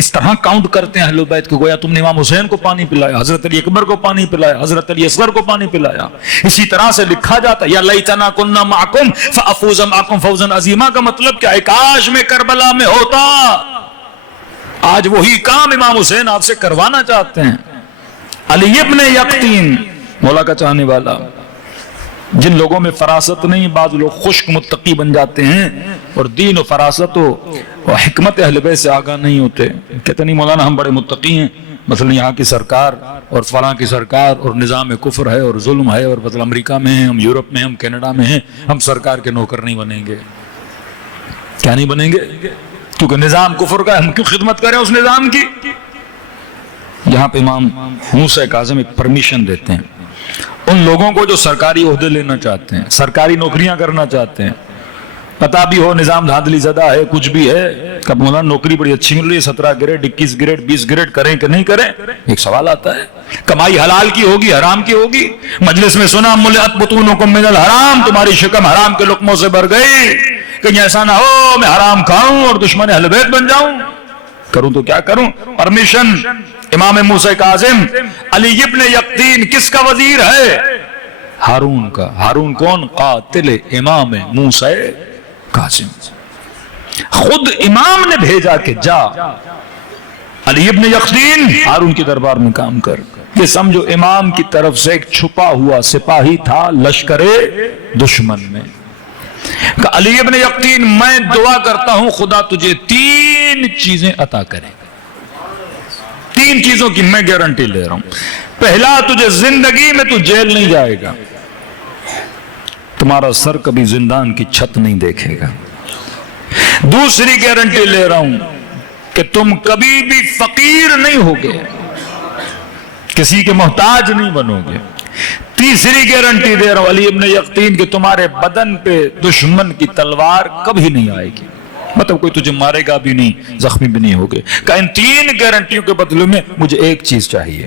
اس طرح کاؤنٹ کرتے ہیں اہل بیت کہ گویا تم نے امام حسین کو پانی پلایا، حضرت علی اکبر کو پانی پلایا، حضرت علی اصغر کو پانی پلایا۔ اسی طرح سے لکھا جاتا ہے یا لیتنا کننا معکم فافوز معکم فوزا عظیما، کا مطلب کیا ہے؟ کاش میں کربلا میں ہوتا۔ آج وہی کام امام حسین آپ سے کروانا چاہتے ہیں۔ علی ابن یقطین، مولا کا چاہنے والا، جن لوگوں میں فراست نہیں، بعض لوگ خشک متقی بن جاتے ہیں اور دین و فراست و حکمت اہل بیت سے آگاہ نہیں ہوتے، کہتے نہیں مولانا ہم بڑے متقی ہیں، مثلا یہاں کی سرکار اور فلاں کی سرکار اور نظام کفر ہے اور ظلم ہے، اور مثلا امریکہ میں ہیں، ہم یورپ میں ہیں، ہم کینیڈا میں ہیں، ہم سرکار کے نوکر نہیں بنیں گے۔ کیا نہیں بنیں گے؟ کیونکہ نظام کفر کا، ہم کیوں خدمت کریں اس نظام کی؟ یہاں پہ امام موسیٰ کاظم ایک پرمیشن دیتے ہیں ان لوگوں کو جو سرکاری عہدے لینا چاہتے ہیں، سرکاری نوکریاں کرنا چاہتے ہیں، پتا بھی ہو نظام دھاندلی زدہ ہے، کچھ بھی ہے، کب مولانا نوکری بڑی اچھی مل رہی ہے، 17 گریڈ 21 گریڈ 20 گریڈ کریں کہ نہیں کریں؟ ایک سوال آتا ہے، کمائی حلال کی ہوگی حرام کی ہوگی؟ مجلس میں سنا ملئت بطونکم من الحرام، تمہاری شکم حرام کے لقموں سے بھر گئی، کہیں ایسا نہ ہو میں حرام کھاؤں اور دشمن اہل بیت بن جاؤں، کروں تو کیا کروں؟ پرمیشن امام موسیٰ کاظم علی ابن یقطین کس کا وزیر ہے؟ ہارون کا۔ ہارون کون؟ قاتل امام موسیٰ کاظم، خود امام نے بھیجا کہ جا علی ابن یقطین ہارون کے دربار میں کام کر۔ یہ سمجھو امام کی طرف سے ایک چھپا ہوا سپاہی تھا لشکر دشمن میں۔ کہ علی ابن یقطین میں دعا کرتا ہوں خدا تجھے 3 چیزیں عطا کرے، 3 چیزوں کی میں گارنٹی لے رہا ہوں۔ پہلا، تجھے زندگی میں تو جیل نہیں جائے گا، تمہارا سر کبھی زندان کی چھت نہیں دیکھے گا۔ دوسری گارنٹی لے رہا ہوں کہ تم کبھی بھی فقیر نہیں ہوگے، کسی کے محتاج نہیں بنو گے۔ تیسری گارنٹی دے رہا ہوں علی ابن یقطین کہ تمہارے بدن پہ دشمن کی تلوار کبھی نہیں آئے گی، مطلب کوئی تجھے مارے گا بھی نہیں، زخمی بھی نہیں ہوگے۔ کہ ان 3 گارنٹیوں کے بدلے میں مجھے ایک چیز چاہیے۔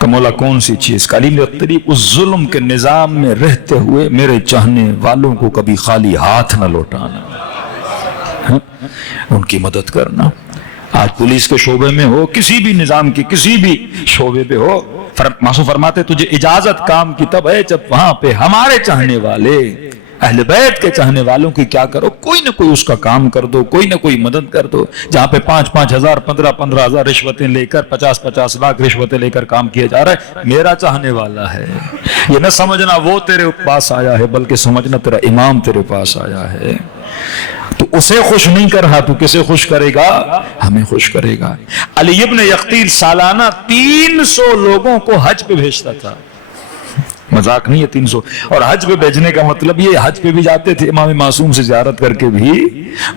کہ مولا کون سی چیز؟ کہ علی ابن یقطین اس ظلم کے نظام میں رہتے ہوئے میرے چاہنے والوں کو کبھی خالی ہاتھ نہ لوٹانا، ان کی مدد کرنا۔ آج پولیس کے شعبے میں ہو، کسی بھی نظام کی کسی بھی شعبے پہ ہو، معصوم فرماتے تجھے اجازت کام کی تب ہے جب وہاں پہ ہمارے چاہنے والے اہل بیت کے چاہنے والوں کی کیا کرو، کوئی نہ کوئی اس کا کام کر دو، کوئی نہ کوئی مدد کر دو۔ جہاں پہ 5-5 ہزار 15-15 ہزار رشوتیں لے کر 50-50 لاکھ رشوتیں لے کر کام کیا جا رہا ہے، میرا چاہنے والا ہے، یہ نہ سمجھنا وہ تیرے پاس آیا ہے بلکہ سمجھنا تیرا امام تیرے پاس آیا ہے۔ تو اسے خوش نہیں کر رہا تو کسے خوش کرے گا؟ ہمیں خوش کرے گا۔ علی ابن یقطین سالانہ 300 لوگوں کو حج پہ بھیجتا تھا، مذاق نہیں ہے 300۔ اور حج پہ بھیجنے کا مطلب یہ حج پہ بھی جاتے تھے، امام معصوم سے زیارت کر کے بھی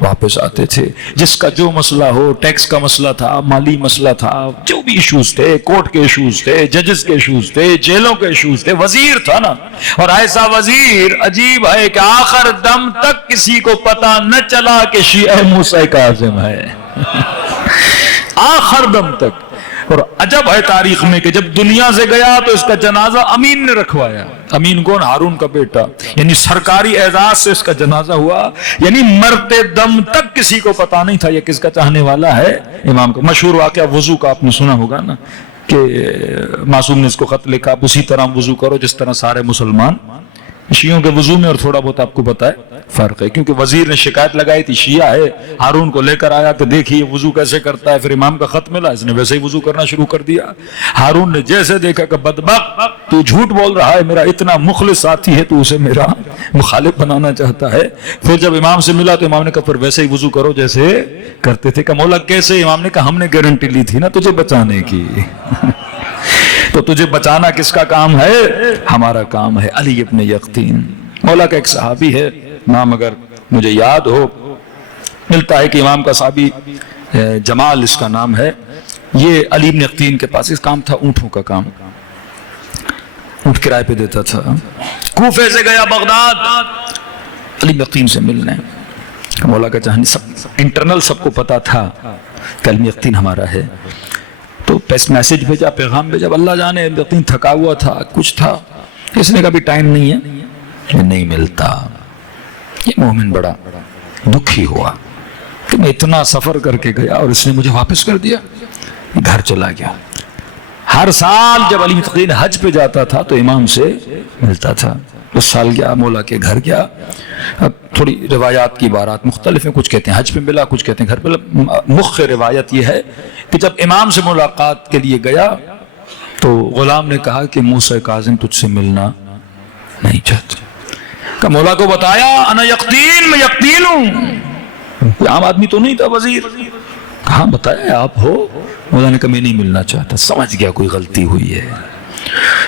واپس آتے تھے۔ جس کا جو مسئلہ ہو، ٹیکس کا مسئلہ تھا، مالی مسئلہ تھا، جو بھی ایشوز تھے، کورٹ کے ایشوز تھے، ججز کے ایشوز تھے، جیلوں کے ایشوز تھے، وزیر تھا نا، اور ایسا وزیر عجیب ہے کہ آخر دم تک کسی کو پتا نہ چلا کہ شیعہ موسیٰ کاظم ہے، آخر دم تک۔ اور عجب ہے تاریخ میں کہ جب دنیا سے گیا تو اس کا جنازہ امین نے رکھوایا۔ امین کون؟ ہارون کا بیٹا، یعنی سرکاری اعزاز سے اس کا جنازہ ہوا، یعنی مرتے دم تک کسی کو پتا نہیں تھا یہ کس کا چاہنے والا ہے، امام کا۔ مشہور واقعہ وضو کا آپ نے سنا ہوگا نا، کہ معصوم نے اس کو خط لکھا، اسی طرح وضو کرو جس طرح سارے مسلمان۔ شیعوں کے وضو میں اور تھوڑا بہت آپ کو پتا ہے فرق ہے، کیونکہ وزیر نے شکایت لگائی تھی شیعہ ہے، ہارون کو لے کر آیا کہ دیکھیے وضو کیسے کرتا ہے، پھر امام کا خط ملا، اس نے ویسے ہی وضو کرنا شروع کر دیا۔ ہارون نے جیسے دیکھا کہ بدبخت تو جھوٹ بول رہا ہے، میرا اتنا مخلص ساتھی ہے تو اسے میرا مخالف بنانا چاہتا ہے۔ پھر جب امام سے ملا تو امام نے کہا پھر ویسے ہی وضو کرو جیسے کرتے تھے۔ کہ مولا کیسے؟ امام نے کہا ہم نے گارنٹی لی تھی نا تجھے بچانے کی، تو تجھے بچانا کس کا کام ہے؟ ہمارا کام ہے۔ علی ابن یقطین مولا کا ایک صحابی ہے، نام اگر مجھے یاد ہو، ملتا ہے کہ امام کا صحابی جمال اس کا نام ہے، یہ علی ابن یقطین کے پاس اس کام تھا، اونٹوں کا کام، اونٹ کرائے پہ دیتا تھا۔ کوفے سے گیا بغداد علی ابن یقطین سے ملنے، مولا کا چاہنے سب انٹرنل سب کو پتا تھا کہ علی ابن یقطین ہمارا ہے، تو میسج بھیجا، پیغام بھیجا، اللہ جانے یقین تھکا ہوا تھا، کچھ تھا، اس نے کہا بھی ٹائم نہیں ہے، نہیں ملتا۔ یہ مومن بڑا دکھی ہوا کہ میں اتنا سفر کر کے گیا اور اس نے مجھے واپس کر دیا، گھر چلا گیا۔ ہر سال جب علی یقطین حج پہ جاتا تھا تو امام سے ملتا تھا، اس سال گیا، مولا کے گھر گیا۔ اب تھوڑی روایات کی بارات مختلف ہیں، کچھ کہتے ہیں حج پہ ملا، کچھ کہتے ہیں گھر پہ۔ مخ روایت یہ ہے کہ جب امام سے ملاقات کے لیے گیا تو غلام نے کہا کہ موسیٰ کاظم تجھ سے ملنا نہیں چاہتا۔ کہ مولا کو بتایا انا یقطین، میں یقطین ہوں، عام آدمی تو نہیں تھا، وزیر۔ کہاں بتایا آپ ہو؟ مولا نے کہا میں نہیں ملنا چاہتا۔ سمجھ گیا کوئی غلطی ہوئی ہے،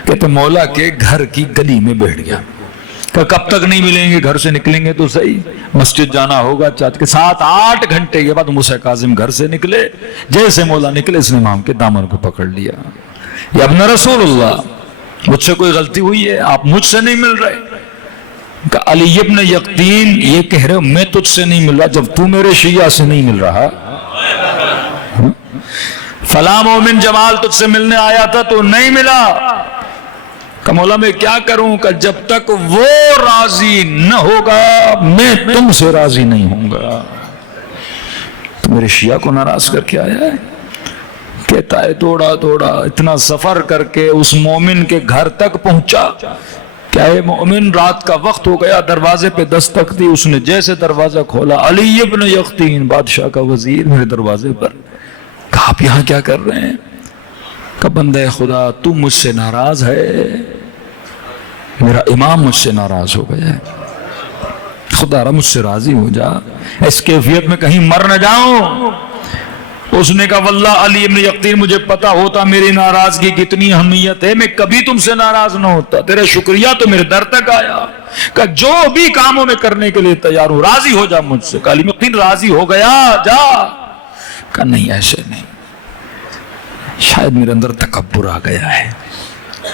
کہتے مولا کے گھر کی گلی میں بیٹھ گیا، کہ کب تک نہیں ملیں گے، گھر سے نکلیں گے تو صحیح، مسجد جانا ہوگا، چاہتے کہ 7-8 گھنٹے کے بعد موسیٰ کاظم گھر سے نکلے۔ جیسے مولا نکلے اس نے امام کے دامن کو پکڑ لیا، یا ابن رسول اللہ مجھ سے کوئی غلطی ہوئی ہے، آپ مجھ سے نہیں مل رہے۔ کہ علی ابن یقطین یہ کہہ رہے ہو میں تجھ سے نہیں مل رہا جب تو میرے شیعہ سے نہیں مل رہا، فلاں مومن جمال تجھ سے ملنے آیا تھا تو نہیں ملا۔ کہ مولا میں کیا کروں کہ جب تک وہ راضی نہ ہوگا میں تم سے راضی نہیں ہوں گا. تو میرے شیعہ کو ناراض کر کے آیا ہے. کہتا ہے توڑا اتنا سفر کر کے اس مومن کے گھر تک پہنچا. کیا ہے مومن رات کا وقت ہو گیا, دروازے پہ دستک دی, اس نے جیسے دروازہ کھولا, علی ابن یقطین بادشاہ کا وزیر میرے دروازے پر. کہا آپ یہاں کیا کر رہے ہیں؟ کہ بندہ خدا تو مجھ سے ناراض ہے, میرا امام مجھ سے ناراض ہو گیا ہے, خدا را مجھ سے راضی ہو جا, اس کیفیت میں کہیں مر نہ جاؤں. اس نے کہا واللہ علی ابن یقطین مجھے پتا ہوتا میری ناراضگی کتنی اہمیت ہے, میں کبھی تم سے ناراض نہ ہوتا. تیرے شکریہ تو میرے در تک آیا کہ جو بھی کاموں میں کرنے کے لیے تیار ہوں, راضی ہو جا مجھ سے. کہ علی ابن یقطین راضی ہو گیا, جا. کہ نہیں ایسے نہیں, شاید میرے اندر تکبر آ گیا ہے.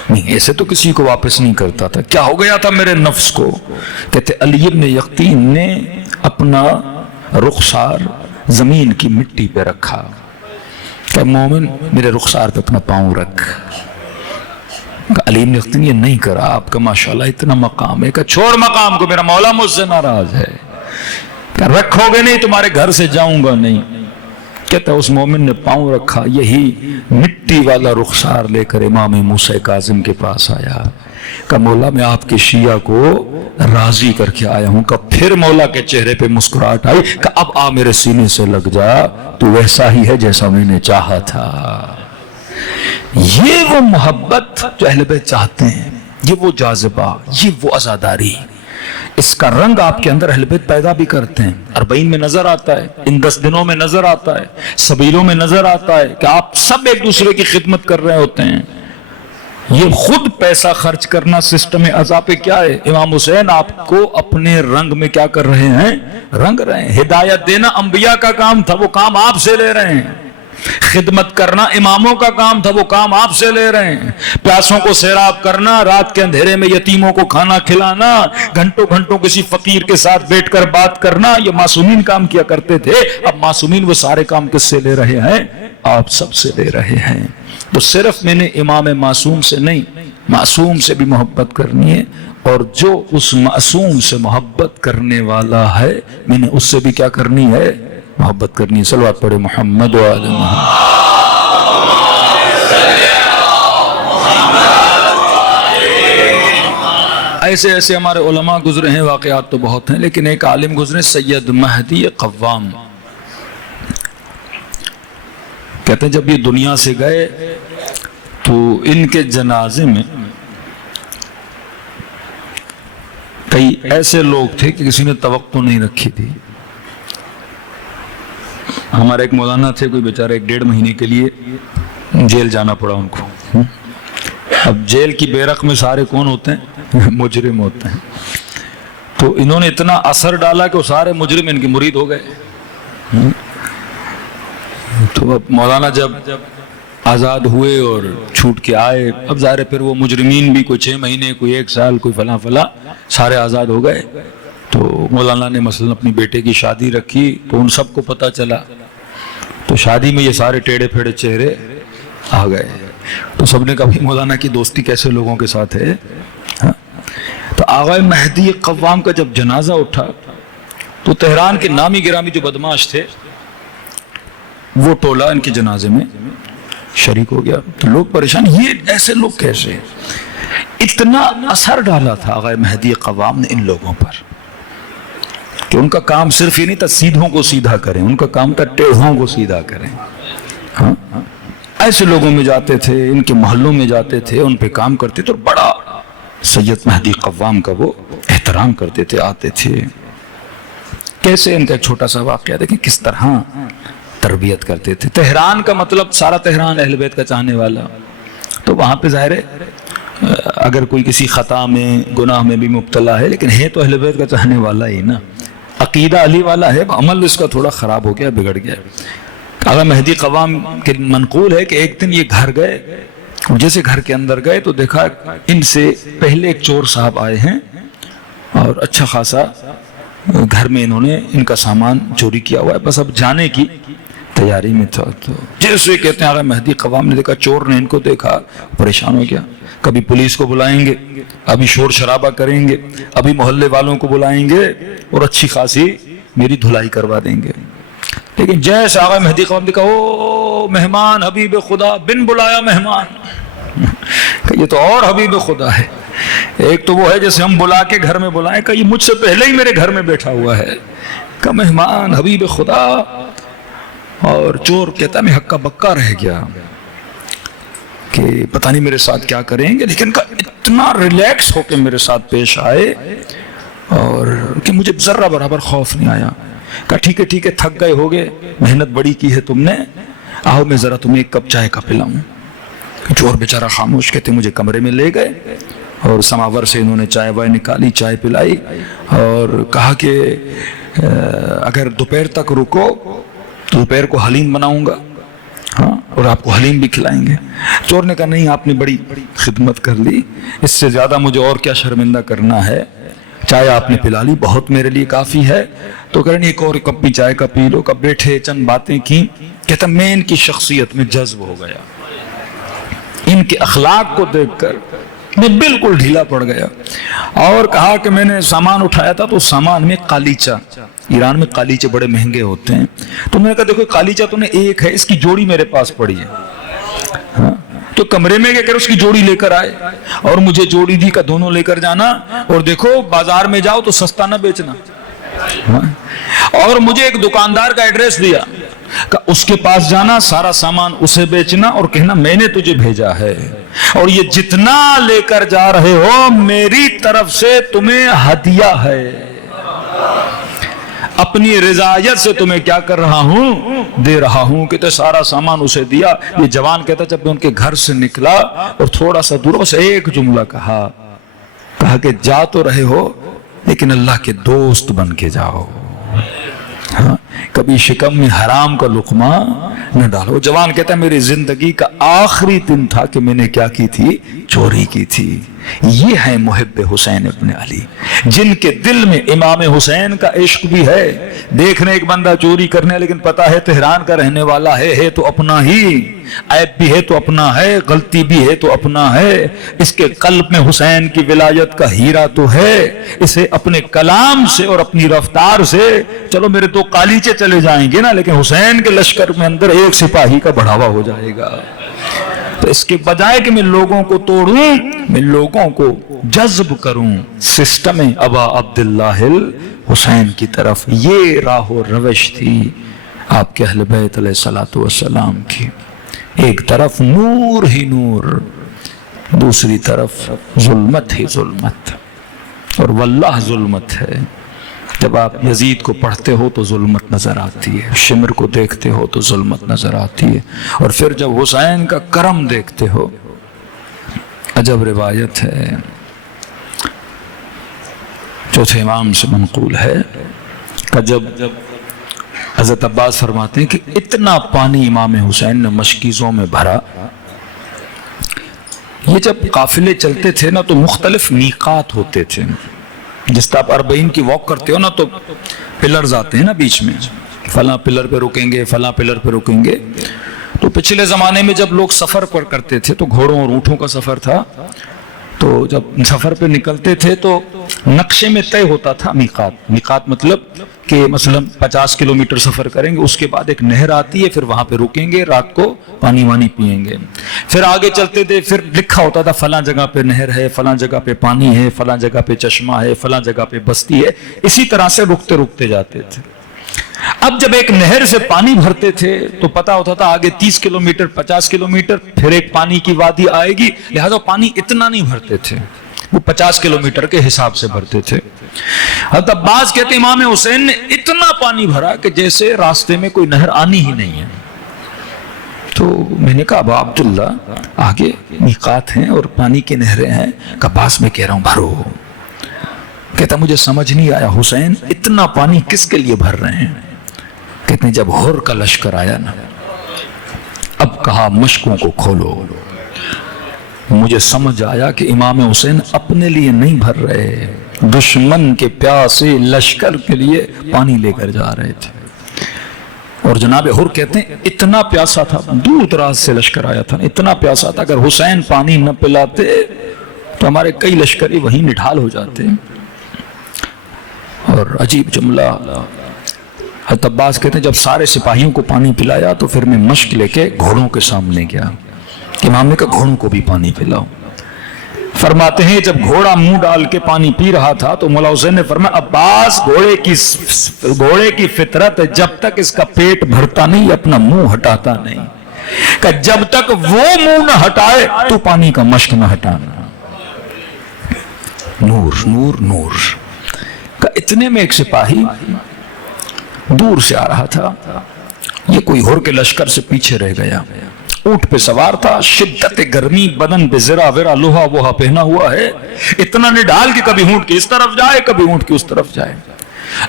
نہیں ایسے تو کسی کو واپس نہیں کرتا تھا. کیا ہو گیا تھا میرے نفس کو؟ کہتے علی ابن یقطین نے اپنا رخسار زمین کی مٹی پہ رکھا کہ مومن میرے رخسار پہ اپنا پاؤں رکھ. علی ابن یقطین نے یہ نہیں کرا. آپ کا ماشاءاللہ اتنا مقام ہے کہ چھوڑ مقام کو, میرا مولا مجھ سے ناراض ہے, کہ رکھو گے نہیں تمہارے گھر سے جاؤں گا نہیں. کہتا ہے اس مومن نے پاؤں رکھا, یہی مٹی والا رخسار لے کر امام موسیٰ کاظم کے پاس آیا کہ مولا میں آپ کے شیعہ کو راضی کر کے آیا ہوں. کہ پھر مولا کے چہرے پہ مسکراہٹ آئی کہ اب آ میرے سینے سے لگ جا, تو ویسا ہی ہے جیسا میں نے چاہا تھا. یہ وہ محبت جو اہل بیت چاہتے ہیں, یہ وہ جاذبہ, یہ وہ عزاداری, اس کا رنگ آپ کے اندر اہل بیت پیدا بھی کرتے ہیں. 40 میں نظر آتا ہے, ان 10 دنوں میں نظر آتا ہے, سبیلوں میں نظر آتا ہے کہ آپ سب ایک دوسرے کی خدمت کر رہے ہوتے ہیں. یہ خود پیسہ خرچ کرنا سسٹم اعضاء پہ کیا ہے؟ امام حسین آپ کو اپنے رنگ میں کیا کر رہے ہیں؟ رنگ رہے ہیں. ہدایت دینا انبیاء کا کام تھا, وہ کام آپ سے لے رہے ہیں. خدمت کرنا اماموں کا کام تھا, وہ کام آپ سے لے رہے ہیں. پیاسوں کو سیراب کرنا, رات کے اندھیرے میں یتیموں کو کھانا کھلانا, گھنٹوں گھنٹوں کسی فقیر کے ساتھ بیٹھ کر بات کرنا, یہ معصومین کام کیا کرتے تھے. اب معصومین وہ سارے کام کس سے لے رہے ہیں؟ آپ سب سے لے رہے ہیں. تو صرف میں نے امام معصوم سے نہیں, معصوم سے بھی محبت کرنی ہے, اور جو اس معصوم سے محبت کرنے والا ہے میں نے اس سے بھی کیا کرنی ہے؟ محبت کرنی ہے. صلوات پڑھے محمد و آل محمد. ایسے ایسے ہمارے علماء گزرے ہیں, واقعات تو بہت ہیں, لیکن ایک عالم گزرے سید مہدی قوام. کہتے ہیں جب یہ دنیا سے گئے تو ان کے جنازے میں کئی ایسے لوگ تھے کہ کسی نے توقع نہیں رکھی تھی. ہمارے ایک مولانا تھے, کوئی بیچارے 1.5 مہینے کے لیے جیل جانا پڑا ان کو. اب جیل کی بیرق میں سارے کون ہوتے ہیں؟ مجرم ہوتے ہیں. تو انہوں نے اتنا اثر ڈالا کہ وہ سارے مجرم ان کے مرید ہو گئے. تو اب مولانا جب آزاد ہوئے اور چھوٹ کے آئے, اب ظاہر ہے پھر وہ مجرمین بھی کوئی 6 مہینے, کوئی 1 سال, کوئی فلاں فلاں, سارے آزاد ہو گئے. تو مولانا نے مثلا اپنی بیٹے کی شادی رکھی تو ان سب کو پتہ چلا, تو شادی میں یہ سارے ٹیڑے پھیڑے چہرے آ گئے. تو سب نے کہا بھائی مولانا کی دوستی کیسے لوگوں کے ساتھ ہے. تو آغا مہدی قوام کا جب جنازہ اٹھا تو تہران کے نامی گرامی جو بدماش تھے وہ ٹولہ ان کے جنازے میں شریک ہو گیا. تو لوگ پریشان, یہ ایسے لوگ کیسے؟ اتنا اثر ڈالا تھا آغا مہدی قوام نے ان لوگوں پر کہ ان کا کام صرف یہ نہیں تھا سیدھوں کو سیدھا کریں, ان کا کام تھا ٹیڑھوں کو سیدھا کریں. ایسے لوگوں میں جاتے تھے, ان کے محلوں میں جاتے تھے, ان پہ کام کرتے تھے, اور بڑا سید مہدی قوام کا وہ احترام کرتے تھے, آتے تھے. کیسے ان کا ایک چھوٹا سا واقعہ دیکھیں کس طرح تربیت کرتے تھے. تہران کا مطلب سارا تہران اہل بیت کا چاہنے والا, تو وہاں پہ ظاہر ہے اگر کوئی کسی خطا میں گناہ میں بھی مبتلا ہے لیکن ہے تو اہل بیت کا چاہنے والا ہی نا, عقیدہ علی والا ہے, عمل اس کا تھوڑا خراب ہو گیا, بگڑ گیا. آغا مہدی قوام کے منقول ہے کہ ایک دن یہ گھر گئے, جیسے گھر کے اندر گئے تو دیکھا ان سے پہلے ایک چور صاحب آئے ہیں اور اچھا خاصا گھر میں انہوں نے ان کا سامان چوری کیا ہوا ہے, بس اب جانے کی تیاری میں تھا. تو جیسے کہتے ہیں آغا مہدی قوام نے دیکھا, چور نے ان کو دیکھا, پریشان ہو گیا, کبھی پولیس کو بلائیں گے، ابھی شور شرابہ کریں گے، ابھی محلے والوں کو بلائیں گے اور اچھی خاصی میری دھلائی کروا دیں گے۔ لیکن جیسے آقا مہدی قوم کا او مہمان حبیب خدا، بن بلایا مہمان، کہ یہ تو اور حبیب خدا ہے۔ ایک تو وہ ہے جیسے ہم بلا کے گھر میں بلائیں، کہ یہ مجھ سے پہلے ہی میرے گھر میں بیٹھا ہوا ہے، کہ مہمان حبیب خدا۔ اور چور کہتا ہے میں ہکا بکا رہ گیا کہ پتہ نہیں میرے ساتھ کیا کریں گے، لیکن اتنا ریلیکس ہو کے میرے ساتھ پیش آئے اور کہ مجھے ذرہ برابر خوف نہیں آیا۔ کہا ٹھیک ہے تھک گئے ہوگے، محنت بڑی کی ہے تم نے، آؤ میں ذرا تمہیں ایک کپ چائے کا پلاؤں۔ چور بیچارہ خاموش، کہتے مجھے کمرے میں لے گئے اور سماور سے انہوں نے چائے وائے نکالی، چائے پلائی اور کہا کہ اگر دوپہر تک رکو تو دوپہر کو حلیم بناؤں گا، ہاں، اور آپ کو حلیم بھی کھلائیں گے۔ چور نے کہا نہیں، آپ نے بڑی خدمت کر لی، اس سے زیادہ مجھے اور کیا شرمندہ کرنا ہے، چائے آپ نے پلا لی، بہت میرے لیے کافی ہے۔ تو کہہ رہے ایک اور کپ بھی چائے کا پی لو۔ کب بیٹھے چند باتیں کی، کہتا میں ان کی شخصیت میں جذب ہو گیا، ان کے اخلاق کو دیکھ کر میں بالکل ڈھیلا پڑ گیا، اور کہا کہ میں نے سامان اٹھایا تھا تو سامان میں قالیچہ، ایران میں قالیچے بڑے مہنگے ہوتے ہیں، تو میں نے کہا دیکھو قالیچہ تو نے ایک ہے، اس کی جوڑی میرے پاس پڑی ہے، ہاں، تو کمرے میں کہ اس کی جوڑی لے کر آئے اور مجھے جوڑی دی کہ دونوں لے کر جانا، اور دیکھو بازار میں جاؤ تو سستا نہ بیچنا، اور مجھے ایک دکاندار کا ایڈریس دیا کہ اس کے پاس جانا، سارا سامان اسے بیچنا اور کہنا میں نے تجھے بھیجا ہے، اور یہ جتنا لے کر جا رہے ہو میری طرف سے تمہیں ہدیہ ہے، اپنی رضایت سے تمہیں کیا کر رہا ہوں، دے رہا ہوں۔ کہتے سارا سامان اسے دیا۔ یہ جوان کہتا جب میں ان کے گھر سے نکلا اور تھوڑا سا دور بس ایک جملہ کہا کہ جا تو رہے ہو لیکن اللہ کے دوست بن کے جاؤ، ہاں، کبھی شکم میں حرام کا لقمہ نہ ڈالو۔ جوان کہتا ہے میری زندگی کا آخری دن تھا کہ میں نے کیا کی تھی، چوری کی تھی۔ یہ ہے محب حسین ابن علی، جن کے دل میں امام حسین کا عشق بھی ہے۔ دیکھنے ایک بندہ چوری کرنے، لیکن پتا ہے تہران کا رہنے والا ہے تو اپنا ہی، عیب بھی ہے تو اپنا ہے، غلطی بھی ہے تو اپنا ہے، اس کے قلب میں حسین کی ولایت کا ہیرا تو ہے، اسے اپنے کلام سے اور اپنی رفتار سے، چلو میرے دو قالیچے چلے جائیں گے نا، لیکن حسین کے لشکر میں اندر ایک سپاہی کا بڑھاوا ہو جائے گا۔ تو اس کے بجائے کہ میں لوگوں کو توڑوں، میں لوگوں کو جذب کروں سسٹم ابا عبداللہ الحسین کی طرف۔ یہ راہ و روش تھی آپ کے اہل بیت علیہ الصلوۃ والسلام کی۔ ایک طرف نور ہی نور، دوسری طرف ظلمت ہی ظلمت، اور واللہ ظلمت ہے۔ جب آپ یزید کو پڑھتے ہو تو ظلمت نظر آتی ہے، شمر کو دیکھتے ہو تو ظلمت نظر آتی ہے، اور پھر جب حسین کا کرم دیکھتے ہو، عجب روایت ہے، چوتھے امام سے منقول ہے کہ جب حضرت عباس فرماتے ہیں کہ اتنا پانی امام حسین نے مشکیزوں میں بھرا۔ یہ جب قافلے چلتے تھے نا تو مختلف میقات ہوتے تھے، جس طرح آپ 40 کی واک کرتے ہو نا تو پلرز آتے ہیں نا بیچ میں، فلاں پلر پہ رکیں گے، فلاں پلر پہ رکیں گے۔ تو پچھلے زمانے میں جب لوگ سفر پر کرتے تھے تو گھوڑوں اور اونٹوں کا سفر تھا، تو جب سفر پہ نکلتے تھے تو نقشے میں طے ہوتا تھا میقات۔ میقات مطلب کہ مثلا 50 کلومیٹر سفر کریں گے، اس کے بعد ایک نہر آتی ہے، پھر وہاں پہ رکیں گے، رات کو پانی وانی پئیں گے، پھر آگے چلتے تھے، پھر لکھا ہوتا تھا فلاں جگہ پہ نہر ہے، فلاں جگہ پہ پانی ہے، فلاں جگہ پہ چشمہ ہے، فلاں جگہ پہ بستی ہے، اسی طرح سے رکتے رکتے جاتے تھے۔ اب جب ایک نہر سے پانی بھرتے تھے تو پتا ہوتا تھا آگے 30 کلومیٹر 50 کلومیٹر پھر ایک پانی کی وادی آئے گی، لہذا پانی اتنا نہیں بھرتے تھے، وہ 50 کلومیٹر کے حساب سے بھرتے تھے۔ حضرت عباس کہتے امام حسین نے اتنا پانی بھرا کہ جیسے راستے میں کوئی نہر آنی ہی نہیں ہے۔ تو میں نے کہا ابا عبداللہ آگے میقات ہیں اور پانی کی نہریں ہیں، کہ عباس میں کہہ رہا ہوں بھرو۔ کہتا مجھے سمجھ نہیں آیا حسین اتنا پانی کس کے لیے بھر رہے ہیں؟ کہتے ہیں جب ہور کا لشکر آیا نا، اب کہا مشکوں کو کھولو۔ مجھے سمجھ آیا کہ امام حسین اپنے لیے نہیں بھر رہے، دشمن کے پیاسے لشکر کے لیے پانی لے کر جا رہے تھے۔ اور جناب حر کہتے ہیں اتنا پیاسا تھا، دور دراز سے لشکر آیا تھا، اتنا پیاسا تھا اگر حسین پانی نہ پلاتے تو ہمارے کئی لشکری وہیں نڈھال ہو جاتے. اور عجیب جملہ حضرت عباس کہتے ہیں جب سارے سپاہیوں کو پانی پلایا تو پھر میں مشک لے کے گھوڑوں کے سامنے گیا. امام نے کہا گھوڑوں کو بھی پانی پلاؤ. فرماتے ہیں جب گھوڑا منہ ڈال کے پانی پی رہا تھا تو مولا حسین نے فرمایا عباس گھوڑے کی فطرت ہے جب تک اس کا پیٹ بھرتا نہیں اپنا منہ ہٹاتا نہیں، کہ جب تک وہ منہ نہ ہٹائے تو پانی کا مشک نہ ہٹانا. نور نور نور. کہ اتنے میں ایک سپاہی دور سے آ رہا تھا، یہ کوئی ہور کے لشکر سے پیچھے رہ گیا، اونٹ پہ سوار تھا، شدت گرمی، بدن پہ زرہ ورہ لوہا ووہا پہنا ہوا ہے، اتنا نڈال کہ کبھی اونٹ کی اس طرف جائے کبھی اونٹ کی اس طرف جائے.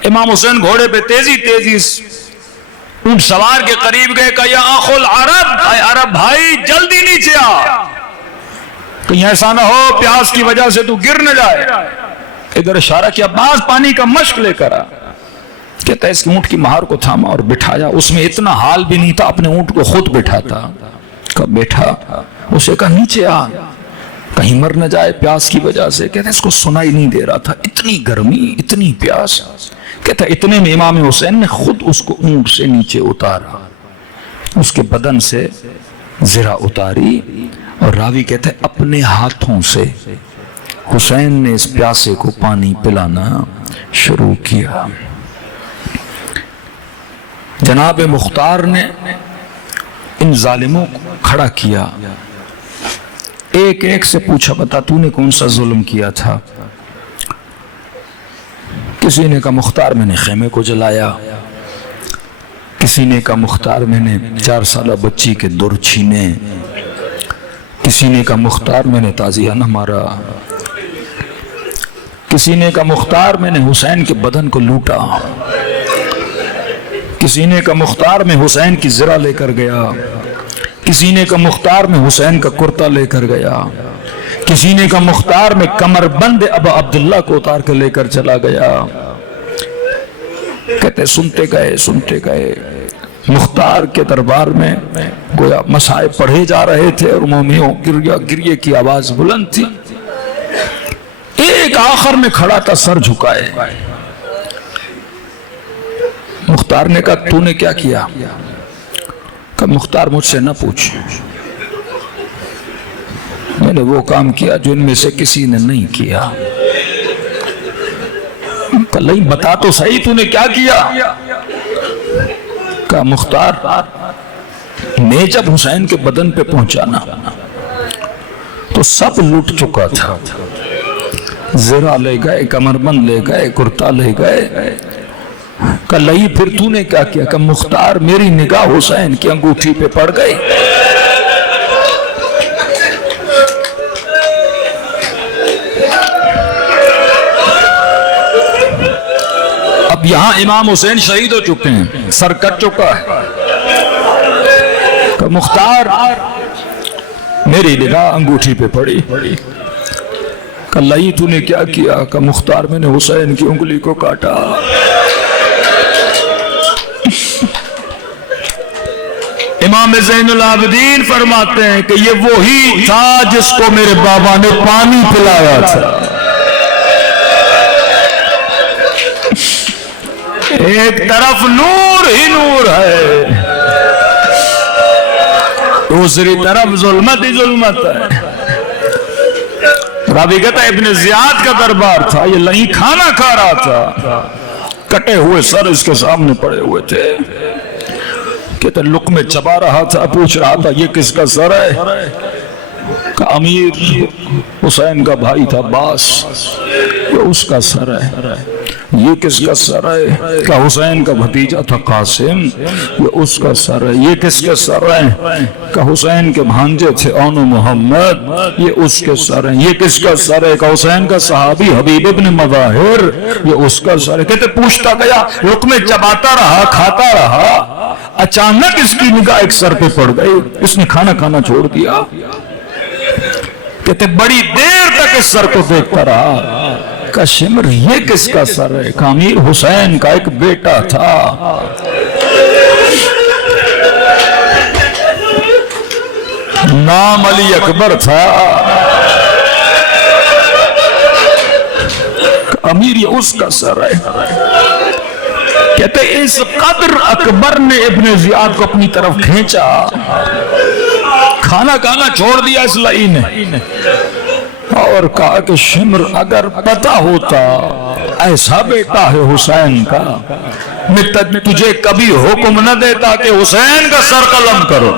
امام حسین گھوڑے پہ تیزی اونٹ سوار کے قریب گئے کہ یا آخو العرب، اے عرب بھائی جلدی نیچے آ، کہیں ایسا نہ ہو پیاس کی وجہ سے تو گر نہ جائے. ادھر اشارہ کیا عباس پانی کا مشک لے کر آ. کہتا ہے اس اونٹ کی مہار کو تھاما اور بٹھایا. اس میں اتنا حال بھی نہیں تھا اپنے اونٹ کو خود بٹھاتا. کب بیٹھا اسے کہا نیچے آ کہیں مر نہ جائے پیاس کی وجہ سے. کہتا ہے اس کو سنائی نہیں دے رہا تھا، اتنی گرمی اتنی پیاس. کہتا ہے اتنے میں امام حسین نے خود اس کو اونٹ سے نیچے اتارا، اس کے بدن سے زرہ اتاری، اور راوی کہتا ہے اپنے ہاتھوں سے حسین نے اس پیاسے کو پانی پلانا شروع کیا. جناب مختار نے ان ظالموں کو کھڑا کیا، ایک ایک سے پوچھا بتا تو نے کون سا ظلم کیا تھا. کسی نے کہا مختار میں نے خیمے کو جلایا، کسی نے کہا مختار میں نے 4 سالہ بچی کے در چھینے، کسی نے کہا مختار میں نے تازیہ نہ مارا، کسی نے کہا مختار میں نے حسین کے بدن کو لوٹا، کسی نے کہا مختار میں حسین کی زرہ لے کر گیا، کسی نے کہا مختار میں حسین کا کرتا لے کر گیا، کسی نے کہا مختار میں کمر بند ابا عبداللہ کو اتار کے لے کر چلا گیا. کہتے سنتے گئے مختار کے دربار میں گویا مصائب پڑھے جا رہے تھے اور مومنوں گریے کی آواز بلند تھی. ایک آخر میں کھڑا تھا سر جھکائے. مختار نے کہا تو نے کیا کیا؟ کہ مختار مجھ سے نہ پوچھ، میں نے وہ کام کیا جو ان میں سے کسی نے نہیں کیا. کہ نہیں بتا تو صحیح تو نے کیا کیا؟ کہ مختار میں جب حسین کے بدن پہ پہنچانا تو سب لوٹ چکا تھا، زرہ لے گئے، کمربند لے گئے، کرتا لے گئے. کہ لئی پھر تو نے کیا کیا؟ کہ مختار میری نگاہ حسین کی انگوٹھی پہ پڑ گئی. اب یہاں امام حسین شہید ہو چکے ہیں، سر کٹ چکا ہے. کہ مختار میری نگاہ انگوٹھی پہ پڑی. کہ لئی تو نے کیا کیا؟ کہ مختار میں نے حسین کی انگلی کو کاٹا. امام زین العابدین فرماتے ہیں کہ یہ وہی تھا جس کو میرے بابا نے پانی پلایا تھا. ایک طرف نور ہی نور ہے، دوسری طرف ظلمت ہی ظلمت ہے. راوی کہتا ہے ابن زیاد کا دربار تھا، یہ لہیں کھانا کھا رہا تھا، کٹے ہوئے سر اس کے سامنے پڑے ہوئے تھے. کہتا ہے لقمے چبا رہا تھا، پوچھ رہا تھا یہ کس کا سر ہے؟ کہ امیر حسین کا بھائی تھا عباس، یہ اس کا سر ہے. یہ کس کا سر ہے؟ کہ حسین کا بھتیجا تھا قاسم، یہ اس کا سر ہے. یہ کس کے سر ہے؟ کہ حسین کے بھانجے تھے اون و محمد، یہ اس کے سر ہیں. یہ کس کا سر ہے؟ کہ حسین کا صحابی حبیب ابن مظاہر، یہ اس کا سر ہے. کہتے پوچھتا گیا، لقمے چباتا رہا، کھاتا رہا، اچانک اس کی نگاہ ایک سر پہ پڑ گئی، اس نے کھانا کھانا چھوڑ دیا. کہتے بڑی دیر تک اس سر کو دیکھتا رہا. کا شمر یہ کس کا سر ہے؟ کہ امیر حسین کا ایک بیٹا تھا. نام علی اکبر تھا، امیر یہ اس کا سر ہے۔ کہتے اس قدر اکبر نے ابن زیاد کو اپنی طرف کھینچا، کھانا کھانا چھوڑ دیا اس لائی نے، اور کہا کہ شمر اگر پتہ ہوتا ایسا بیٹا ہے حسین کا، میں تجھے کبھی حکم نہ دیتا کہ حسین کا سر قلم کرو،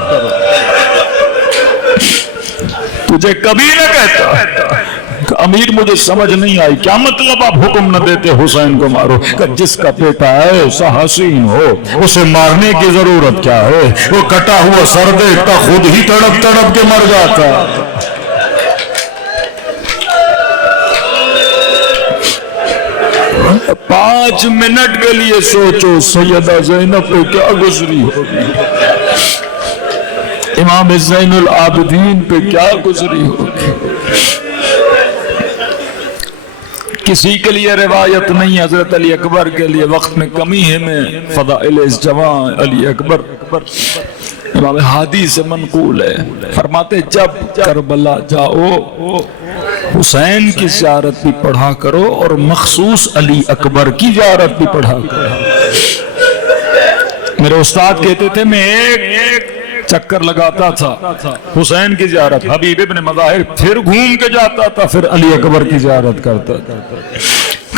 تجھے کبھی نہ کہتا۔ امیر مجھے سمجھ نہیں آئی، کیا مطلب آپ حکم نہ دیتے حسین کو مارو؟ کہ جس کا بیٹا ہے ایسا حسین ہو اسے مارنے کی ضرورت کیا ہے؟ وہ کٹا ہوا سر دیکھتا خود ہی تڑپ تڑپ کے مر جاتا۔ 5 منٹ کے لیے سوچو سیدہ زینب پہ کیا گزری ہوگی، امام زین العابدین پہ کیا گزری ہوگی۔ کسی کے لیے روایت نہیں، حضرت علی اکبر کے لیے وقت میں کمی ہے، میں فضائل اس جوان علی اکبر امام ہادی سے منقول ہے، فرماتے جب کربلا جاؤ حسین کی زیارت بھی پڑھا کرو اور مخصوص علی اکبر کی زیارت بھی پڑھا کرو۔ میرے استاد کہتے تھے میں ایک چکر لگاتا تھا حسین کی زیارت، حبیب ابن مظاہر، پھر گھوم کے جاتا تھا، پھر علی اکبر کی زیارت کرتا تھا۔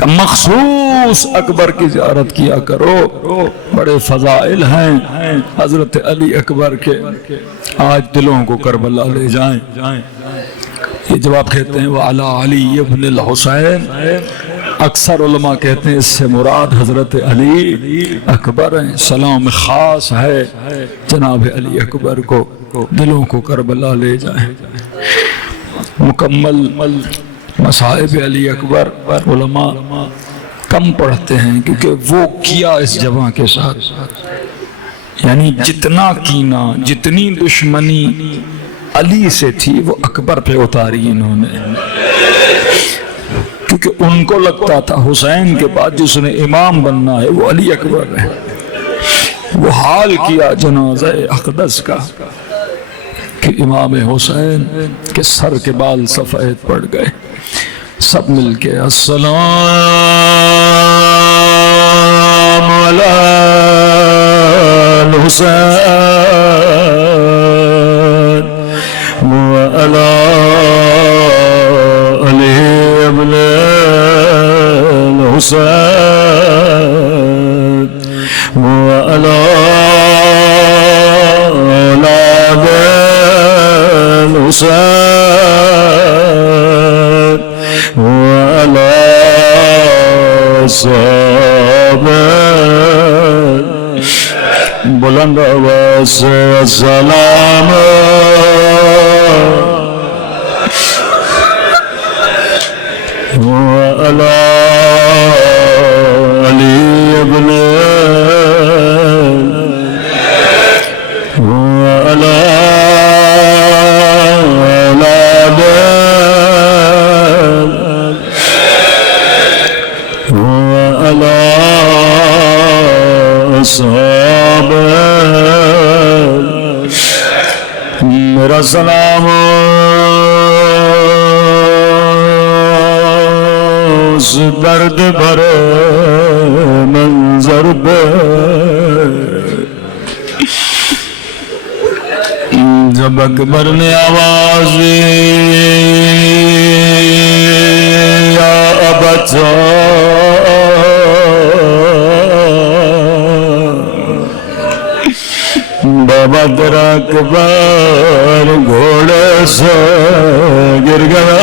مخصوص اکبر کی زیارت کیا کرو، بڑے فضائل ہیں حضرت علی اکبر کے، آج دلوں کو کربلا لے جائیں۔ یہ جب آپ کہتے ہیں وَعَلَىٰ عَلِيِّ ابْنِ الْحُسَيْنِ، اکثر علماء کہتے ہیں اس سے مراد حضرت علی اکبر ہیں، سلام خاص ہے جناب علی اکبر کو، دلوں کو کربلا لے جائیں۔ مکمل مصائب علی اکبر علماء کم پڑھتے ہیں، کیونکہ وہ کیا اس جوان کے ساتھ، یعنی جتنا کینہ جتنی دشمنی علی سے تھی وہ اکبر پہ اتاری انہوں نے، کیونکہ ان کو لگتا تھا حسین کے بعد جس نے امام بننا ہے وہ علی اکبر ہے۔ وہ حال کیا جنازہ اقدس کا کہ امام حسین کے سر کے بال سفید پڑ گئے، سب مل کے السلام علی الحسین وعلی علی ابن الحسین وعلی اولاد الحسین وعلی صحابہ بلند آواز سے السلام وعلی علی ابن وعلی اولاد وعلی اصحاب میرا سلام اس درد بھرے منظر پہ جب اکبر نے آواز یا ابتا بابا تیرا اکبر گھوڑے سے گر گیا،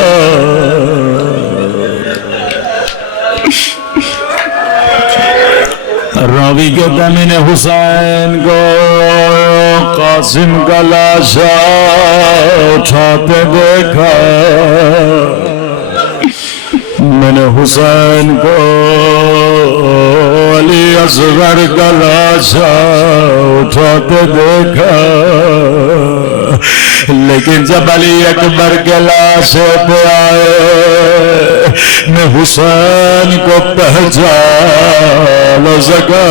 راوی کہتا ہے میں نے حسین کو قاسم کا لاشا اٹھاتے دیکھا، میں نے حسین کو علی اصغر کا لاشا اٹھاتے دیکھا، لیکن جب علی اکبر کے لاشے پہ آئے میں حسین کو پہچان نہ سکا۔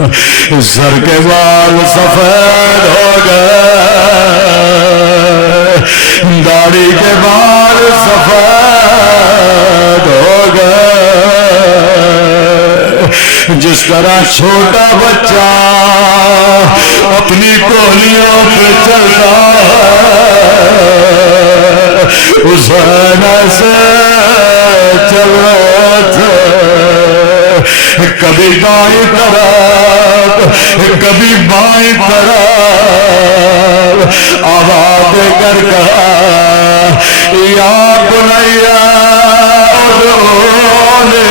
سر کے بال سفید ہو گئے، داڑھی کے بال سفید ہو گئے، جس طرح چھوٹا بچہ اپنی کوہلیوں پہ چلتا حسین ایسے چل رہے تھے، کبھی دائیں طرف کبھی بائیں طرف آواز دے کر کہا یا بنیا ادعونی،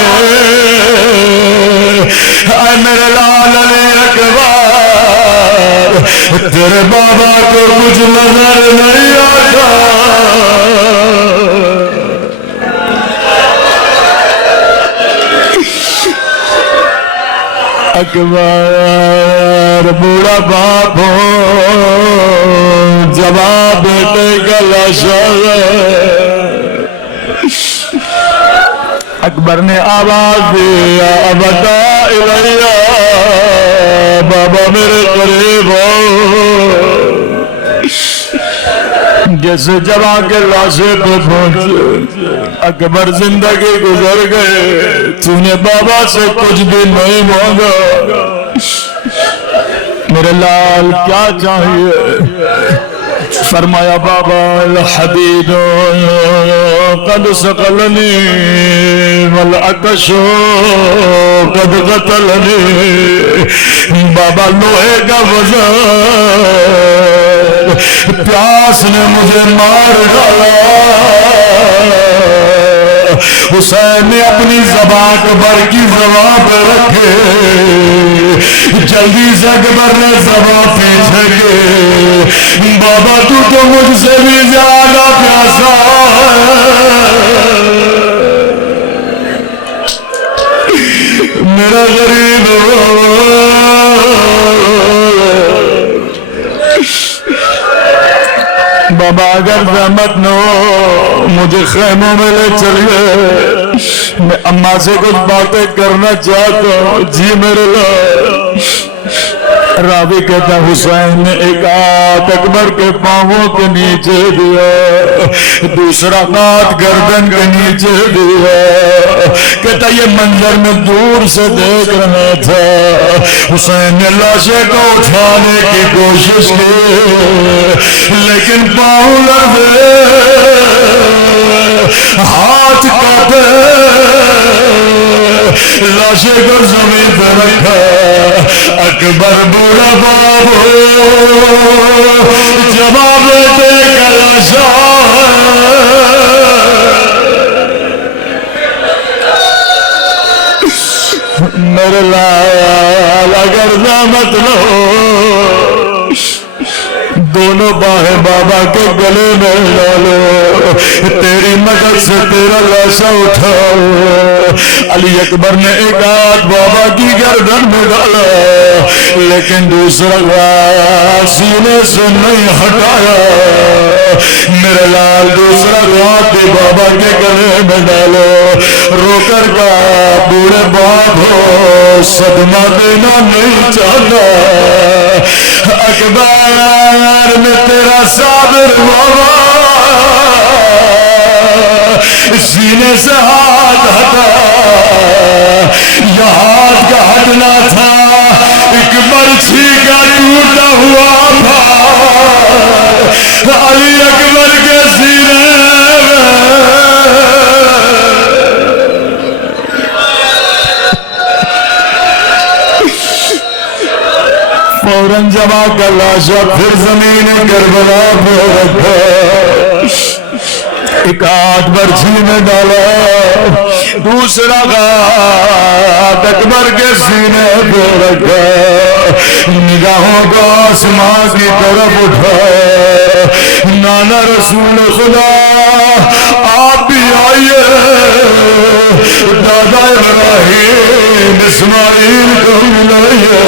اے میرے لال علی اکبر، تیرے بابا کو کچھ نظر نہیں آتا، اکبر بوڑھا باپ ہو جواب بیٹے کا لاشا، اکبر نے آواز دیا ابدا الیہ، بابا میرے قریب ہو، جیسے جوان کے لاشے پہ پہنچے اکبر زندگی گزر گئے، تو نے بابا سے کچھ بھی نہیں مانگا، میرے لال کیا چاہیے؟ فرمایا بابا الحدید قد سقلنی والعطش قد قتلنی، بابا لوہے کا وزن پیاس نے مجھے مار ڈالا، حسین نے اپنی زبان اکبر کی زبان پہ رکھے، جلدی سے اکبر نے زبان پیچھے کے، بابا تو مجھ سے بھی زیادہ پیاسا میرا غریب بابا، اگر زحمت نہ ہو مجھے خیموں میں لے چلیے، میں اماں سے کچھ باتیں کرنا چاہتا ہوں، جی میرے لال۔ راوی کہتا حسین نے ایک ہاتھ اکبر کے پاؤں کے نیچے دیا، دوسرا ہاتھ گردن کے نیچے دیا، کہتا یہ منظر میں دور سے دیکھ رہا تھا، حسین نے لاشے کو اٹھانے کی کوشش کی لیکن پاؤں لڑے، ہاتھ کاٹے، لاشے کو زمین پر رکھا، اکبر بوڑھا باپ ہو جواب بیٹے کا لاشا، میرے لال اگر زحمت نہ ہو دونوں باہیں بابا کے گلے میں ڈالو، تیری مدد سے تیرا لاشا اٹھاؤ۔ علی اکبر نے ایک ہاتھ بابا کی گردن میں ڈالا لیکن دوسرا ہاتھ سینے سے نہیں ہٹایا، میرے لال دوسرا ہاتھ بھی بابا کے گلے میں ڈالو، رو کر کا بوڑھے باپ ہو صدمہ دینا نہیں چاہتا، اکبر میں تیرا صابر بابا، سینے سے ہاتھ ہٹا، یہ ہاتھ کا ہٹنا تھا ایک برچھی کا ٹوٹا ہوا تھا علی اکبر کے سینے فوراً جمع کر لاشا پھر زمین کربلا پہ رکھا، ایک ہاتھ برچھی میں ڈالا، دوسرا ہاتھ اکبر کے سینے پہ رکھا، نگاہوں کو آسمان کی طرف اٹھا، نانا رسول خدا آپ بھی آئیے، دادا ابراہیم اسماعیل کو ملائیے،